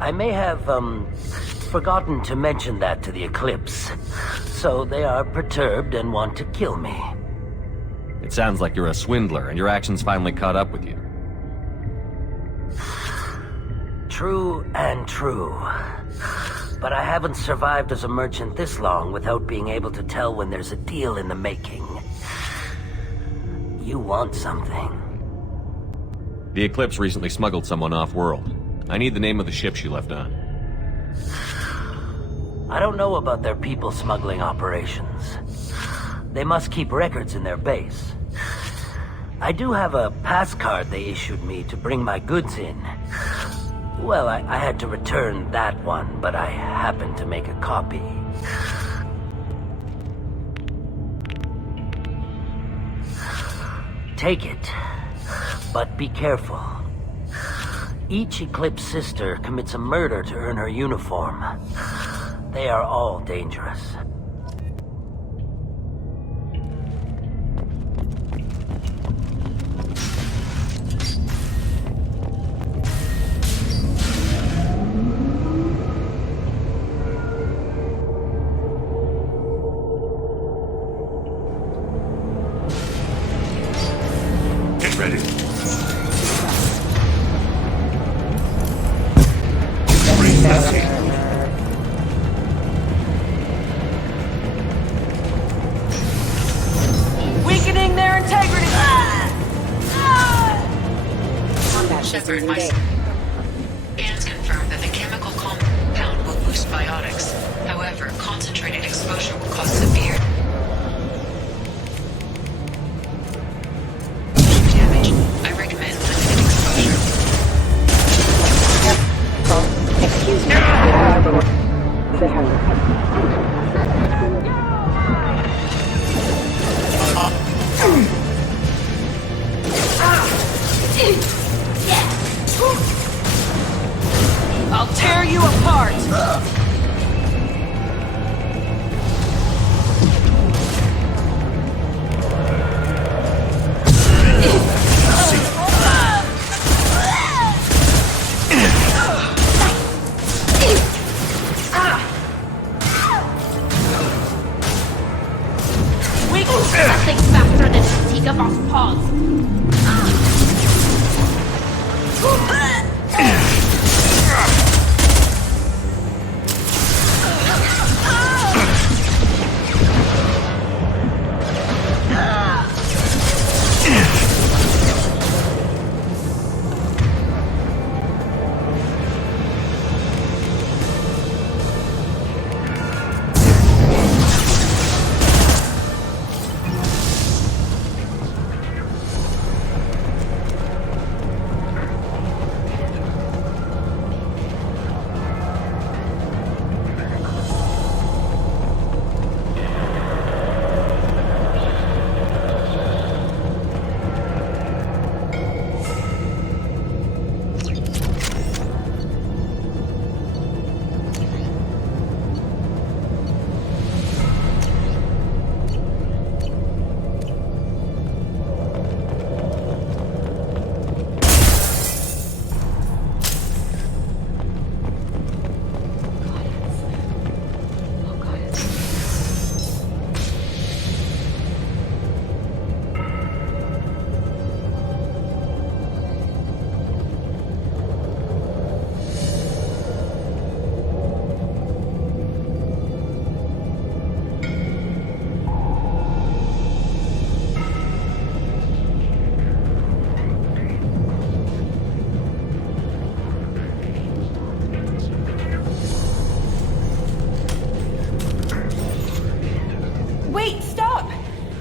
I may have, forgotten to mention that to the Eclipse, so they are perturbed and want to kill me. It sounds like you're a swindler, and your actions finally caught up with you. True and true. But I haven't survived as a merchant this long without being able to tell when there's a deal in the making. You want something. The Eclipse recently smuggled someone off-world. I need the name of the ship she left on. I don't know about their people smuggling operations. They must keep records in their base. I do have a pass card they issued me to bring my goods in. Well, I had to return that one, but I happened to make a copy. Take it, but be careful. Each Eclipse sister commits a murder to earn her uniform. They are all dangerous. Get ready. Weakening their integrity. Shepard, my scans confirm that the chemical compound will boost biotics. However, concentrated exposure will cause severe damage. I recommend limited exposure. Excuse me. I'll tear you apart. Nothing faster than Tigaboss paws.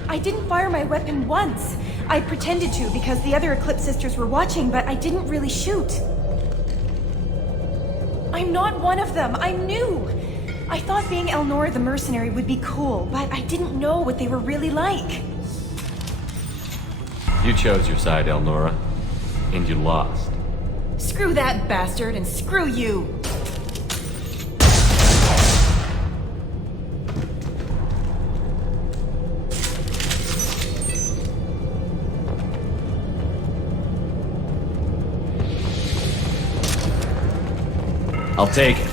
I didn't fire my weapon once. I pretended to because the other Eclipse sisters were watching, but I didn't really shoot. I'm not one of them. I'm new. I thought being Elnora the mercenary would be cool, but I didn't know what they were really like. You chose your side, Elnora, and you lost. Screw that bastard, and screw you! I'll take it.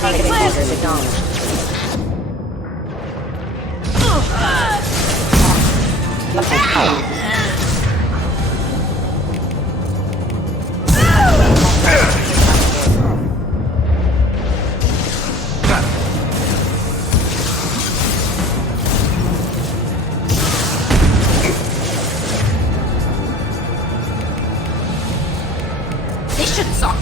Targeting orders acknowledged. They shouldn't stop.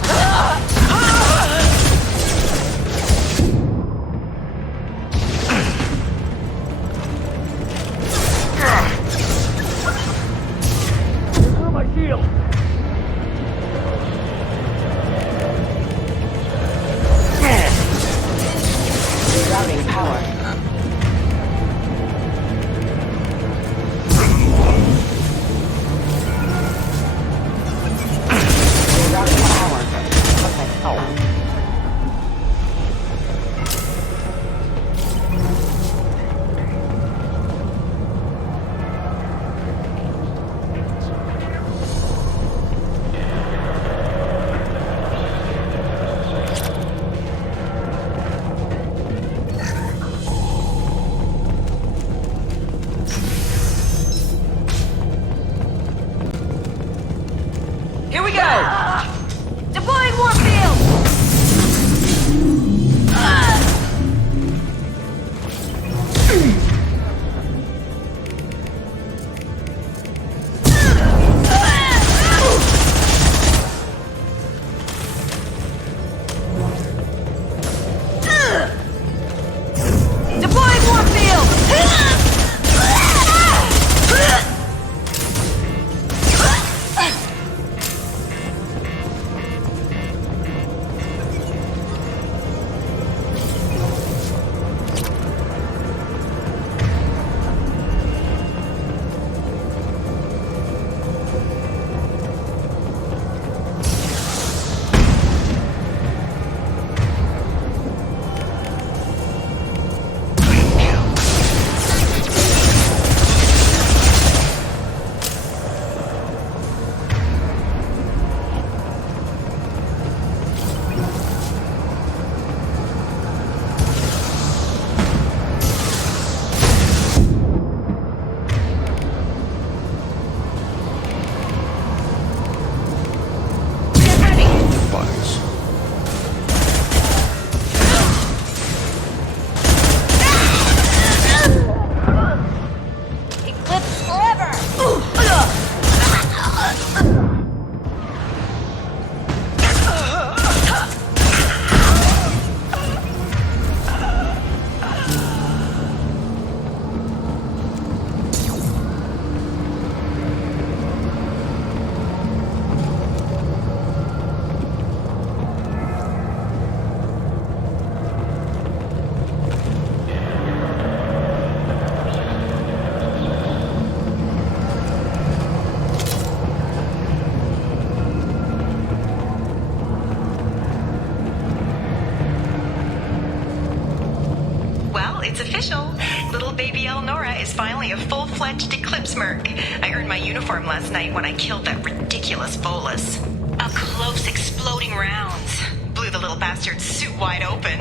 it's official. Little baby Elnora is finally a full-fledged Eclipse Merc. I earned my uniform last night when I killed that ridiculous Volus. Up close, exploding rounds. Blew the little bastard's suit wide open.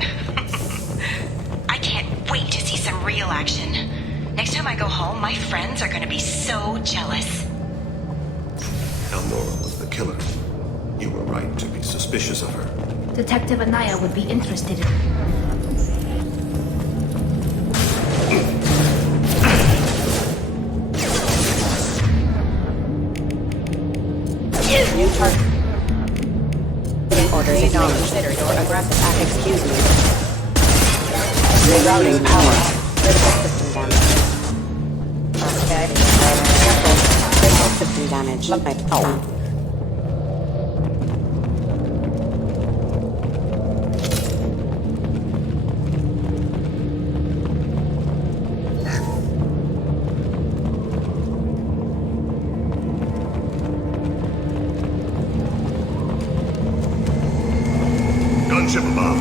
I can't wait to see some real action. Next time I go home, my friends are gonna be so jealous. Elnora was the killer. You were right to be suspicious of her. Detective Anaya would be interested in... New target. Orders acknowledged. Consider your aggressive act. Excuse me. Rerouting power. Critical system damage. Okay. Careful. Critical system damage. Oh. Gunship above.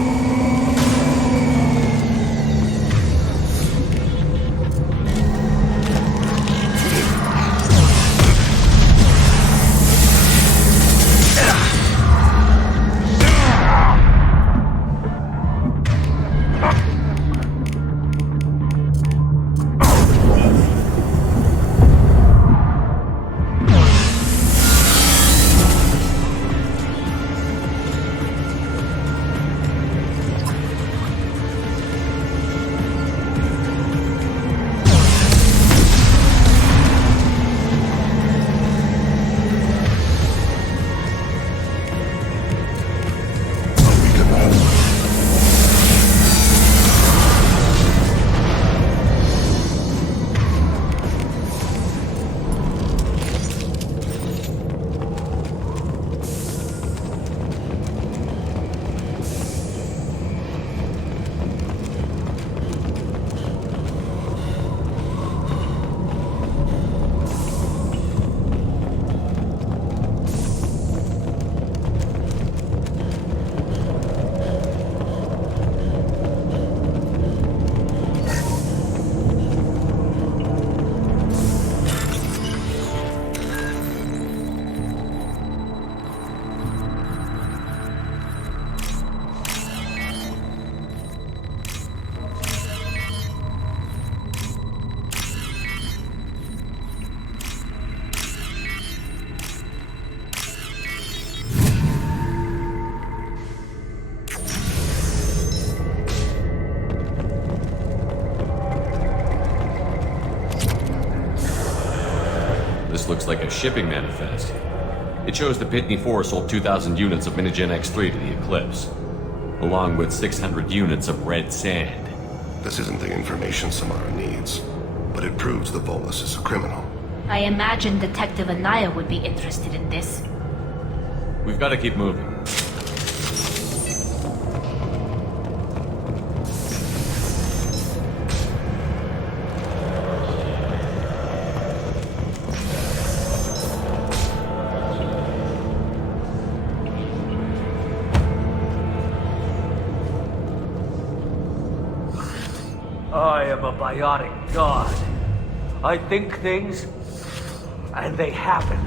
Looks like a shipping manifest. It shows the Pitney 4 sold 2,000 units of Minigen X3 to the Eclipse, along with 600 units of red sand. This isn't the information Samara needs, but it proves the Volus is a criminal. I imagine Detective Anaya would be interested in this. We've got to keep moving. I am a biotic god. I think things, and they happen.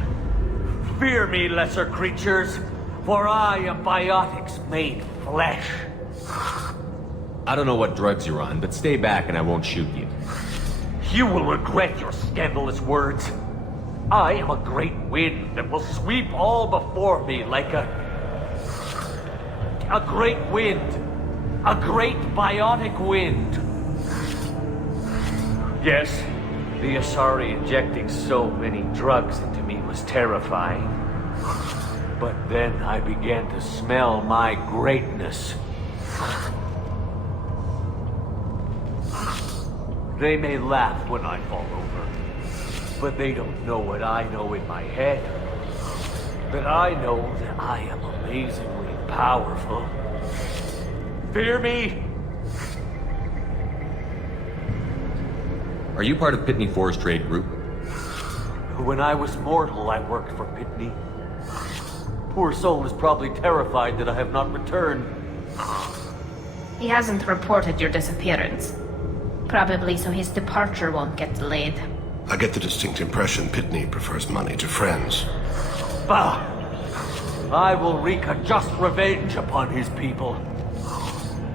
Fear me, lesser creatures, for I am biotics made flesh. I don't know what drugs you're on, but stay back and I won't shoot you. You will regret your scandalous words. I am a great wind that will sweep all before me like a great wind. A great biotic wind. Yes, the Asari injecting so many drugs into me was terrifying. But then I began to smell my greatness. They may laugh when I fall over, but they don't know what I know in my head. That I know that I am amazingly powerful. Fear me? Are you part of Pitney 4's trade group? When I was mortal, I worked for Pitney. Poor soul is probably terrified that I have not returned. He hasn't reported your disappearance. Probably so his departure won't get delayed. I get the distinct impression Pitney prefers money to friends. Bah! I will wreak a just revenge upon his people.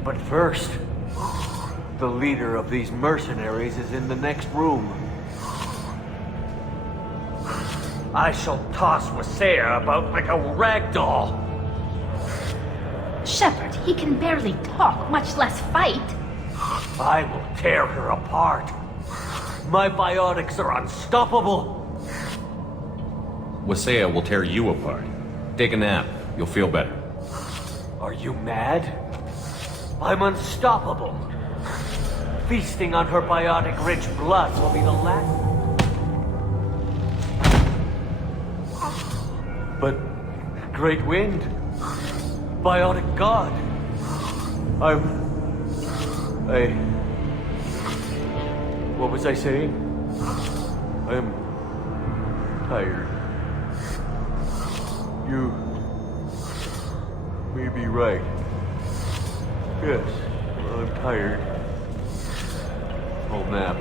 But first, the leader of these mercenaries is in the next room. I shall toss Wasea about like a rag doll. Shepard, he can barely talk, much less fight. I will tear her apart. My biotics are unstoppable. Wasea will tear you apart. Take a nap. You'll feel better. Are you mad? I'm unstoppable. Feasting on her biotic-rich blood will be the last... But... Great Wind... Biotic God... What was I saying? I'm... tired. You... may be right. Yes, well, I'm tired. I'll nap.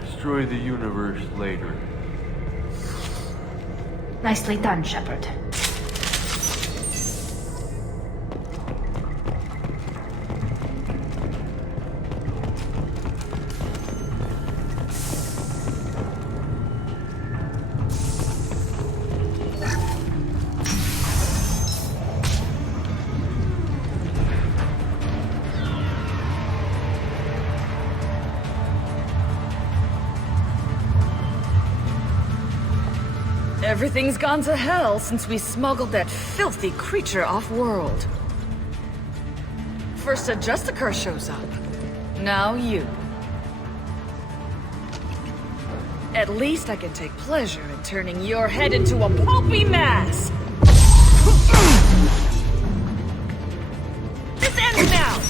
Destroy the universe later. Nicely done, Shepard. Everything's gone to hell since we smuggled that filthy creature off-world. First a Justicar shows up. Now you. At least I can take pleasure in turning your head into a pulpy mass! This ends now!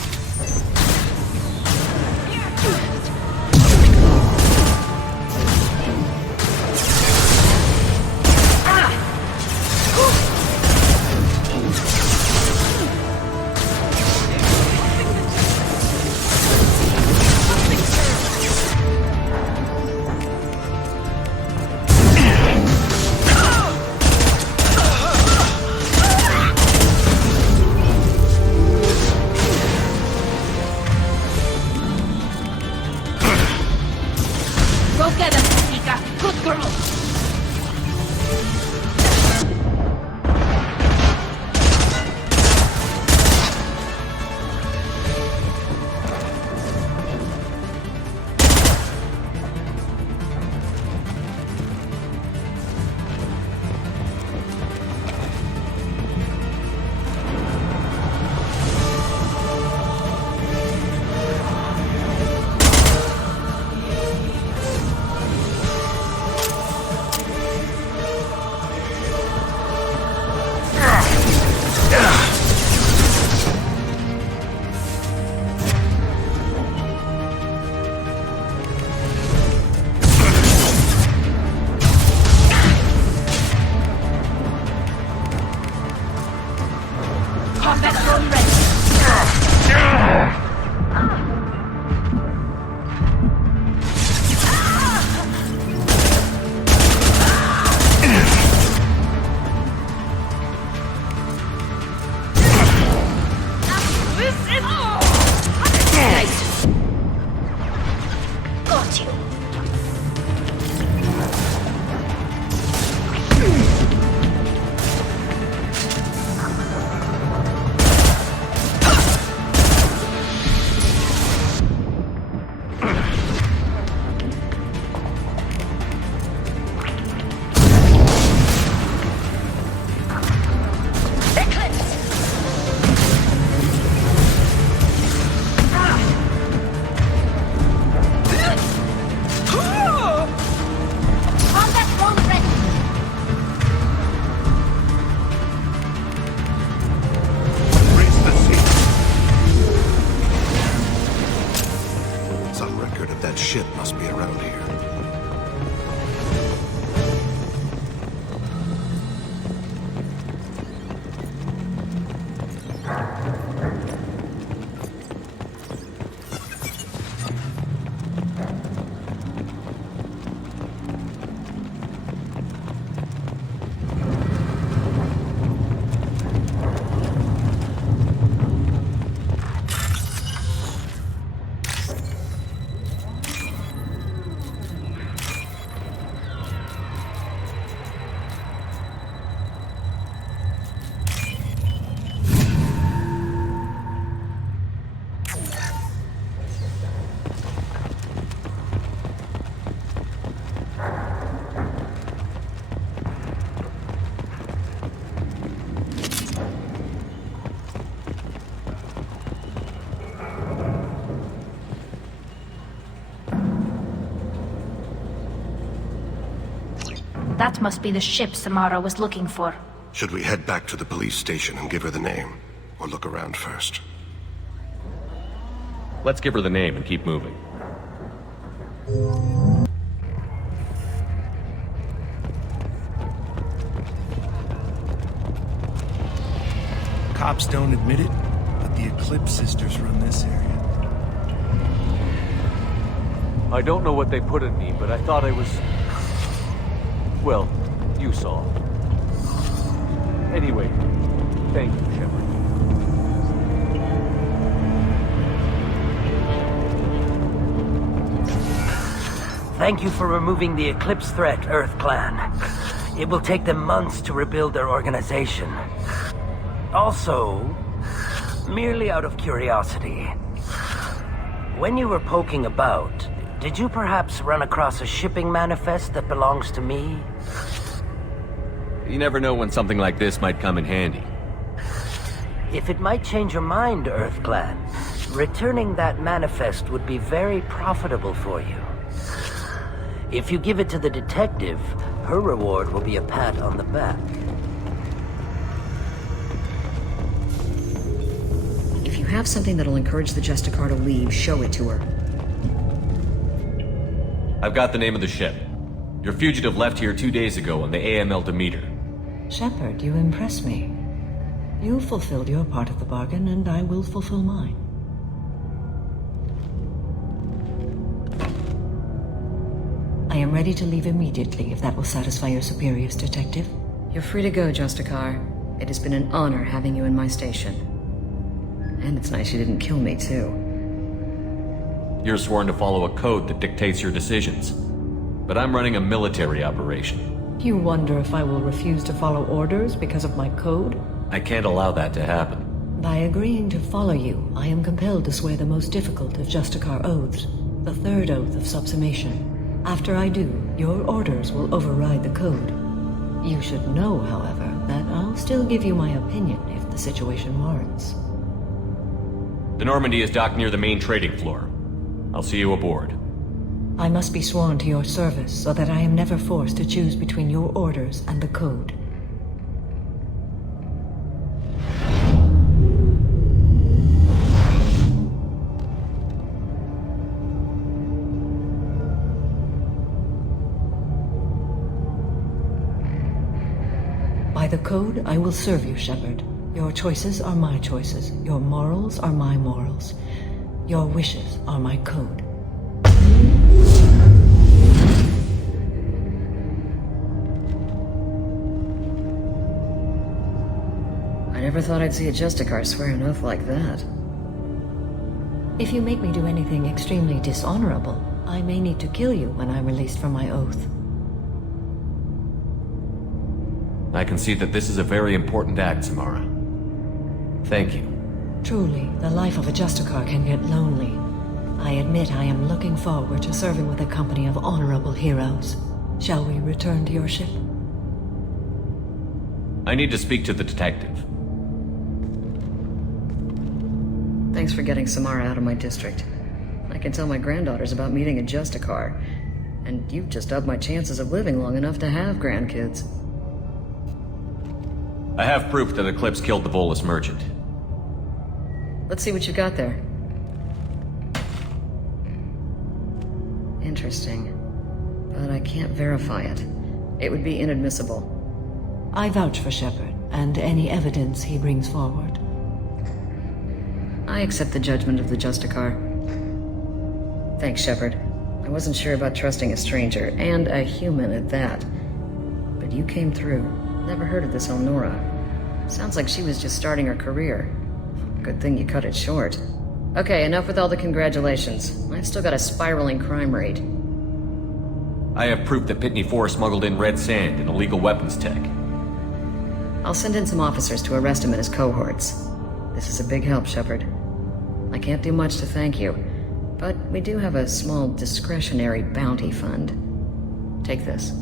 That must be the ship Samara was looking for. Should we head back to the police station and give her the name? Or look around first? Let's give her the name and keep moving. Cops don't admit it, but the Eclipse sisters run this area. I don't know what they put in me, but I thought I was... Well, you saw. Anyway, thank you, Shepard. Thank you for removing the Eclipse threat, Earth Clan. It will take them months to rebuild their organization. Also, merely out of curiosity, when you were poking about, did you perhaps run across a shipping manifest that belongs to me? You never know when something like this might come in handy. If it might change your mind, Earth Clan, returning that manifest would be very profitable for you. If you give it to the detective, her reward will be a pat on the back. If you have something that'll encourage the Justicar to leave, show it to her. I've got the name of the ship. Your fugitive left here 2 days ago on the AML Demeter. Shepard, you impress me. You fulfilled your part of the bargain, and I will fulfill mine. I am ready to leave immediately, if that will satisfy your superiors, Detective. You're free to go, Justicar. It has been an honor having you in my station. And it's nice you didn't kill me, too. You're sworn to follow a code that dictates your decisions. But I'm running a military operation. You wonder if I will refuse to follow orders because of my code? I can't allow that to happen. By agreeing to follow you, I am compelled to swear the most difficult of Justicar oaths, the third oath of subsumation. After I do, your orders will override the code. You should know, however, that I'll still give you my opinion if the situation warrants. The Normandía is docked near the main trading floor. I'll see you aboard. I must be sworn to your service so that I am never forced to choose between your orders and the code. By the code, I will serve you, Shepard. Your choices are my choices. Your morals are my morals. Your wishes are my code. I never thought I'd see a Justicar swear an oath like that. If you make me do anything extremely dishonorable, I may need to kill you when I'm released from my oath. I can see that this is a very important act, Samara. Thank you. Truly, the life of a Justicar can get lonely. I admit I am looking forward to serving with a company of honorable heroes. Shall we return to your ship? I need to speak to the detective. Thanks for getting Samara out of my district. I can tell my granddaughters about meeting a Justicar, and you've just upped my chances of living long enough to have grandkids. I have proof that Eclipse killed the Volus merchant. Let's see what you got there. Interesting. But I can't verify it. It would be inadmissible. I vouch for Shepard, and any evidence he brings forward. I accept the judgment of the Justicar. Thanks, Shepard. I wasn't sure about trusting a stranger, and a human at that. But you came through. Never heard of this Elnora. Sounds like she was just starting her career. Good thing you cut it short. Okay, enough with all the congratulations. I've still got a spiraling crime rate. I have proof that Pitney 4 smuggled in red sand and illegal weapons tech. I'll send in some officers to arrest him and his cohorts. This is a big help, Shepard. I can't do much to thank you, but we do have a small discretionary bounty fund. Take this.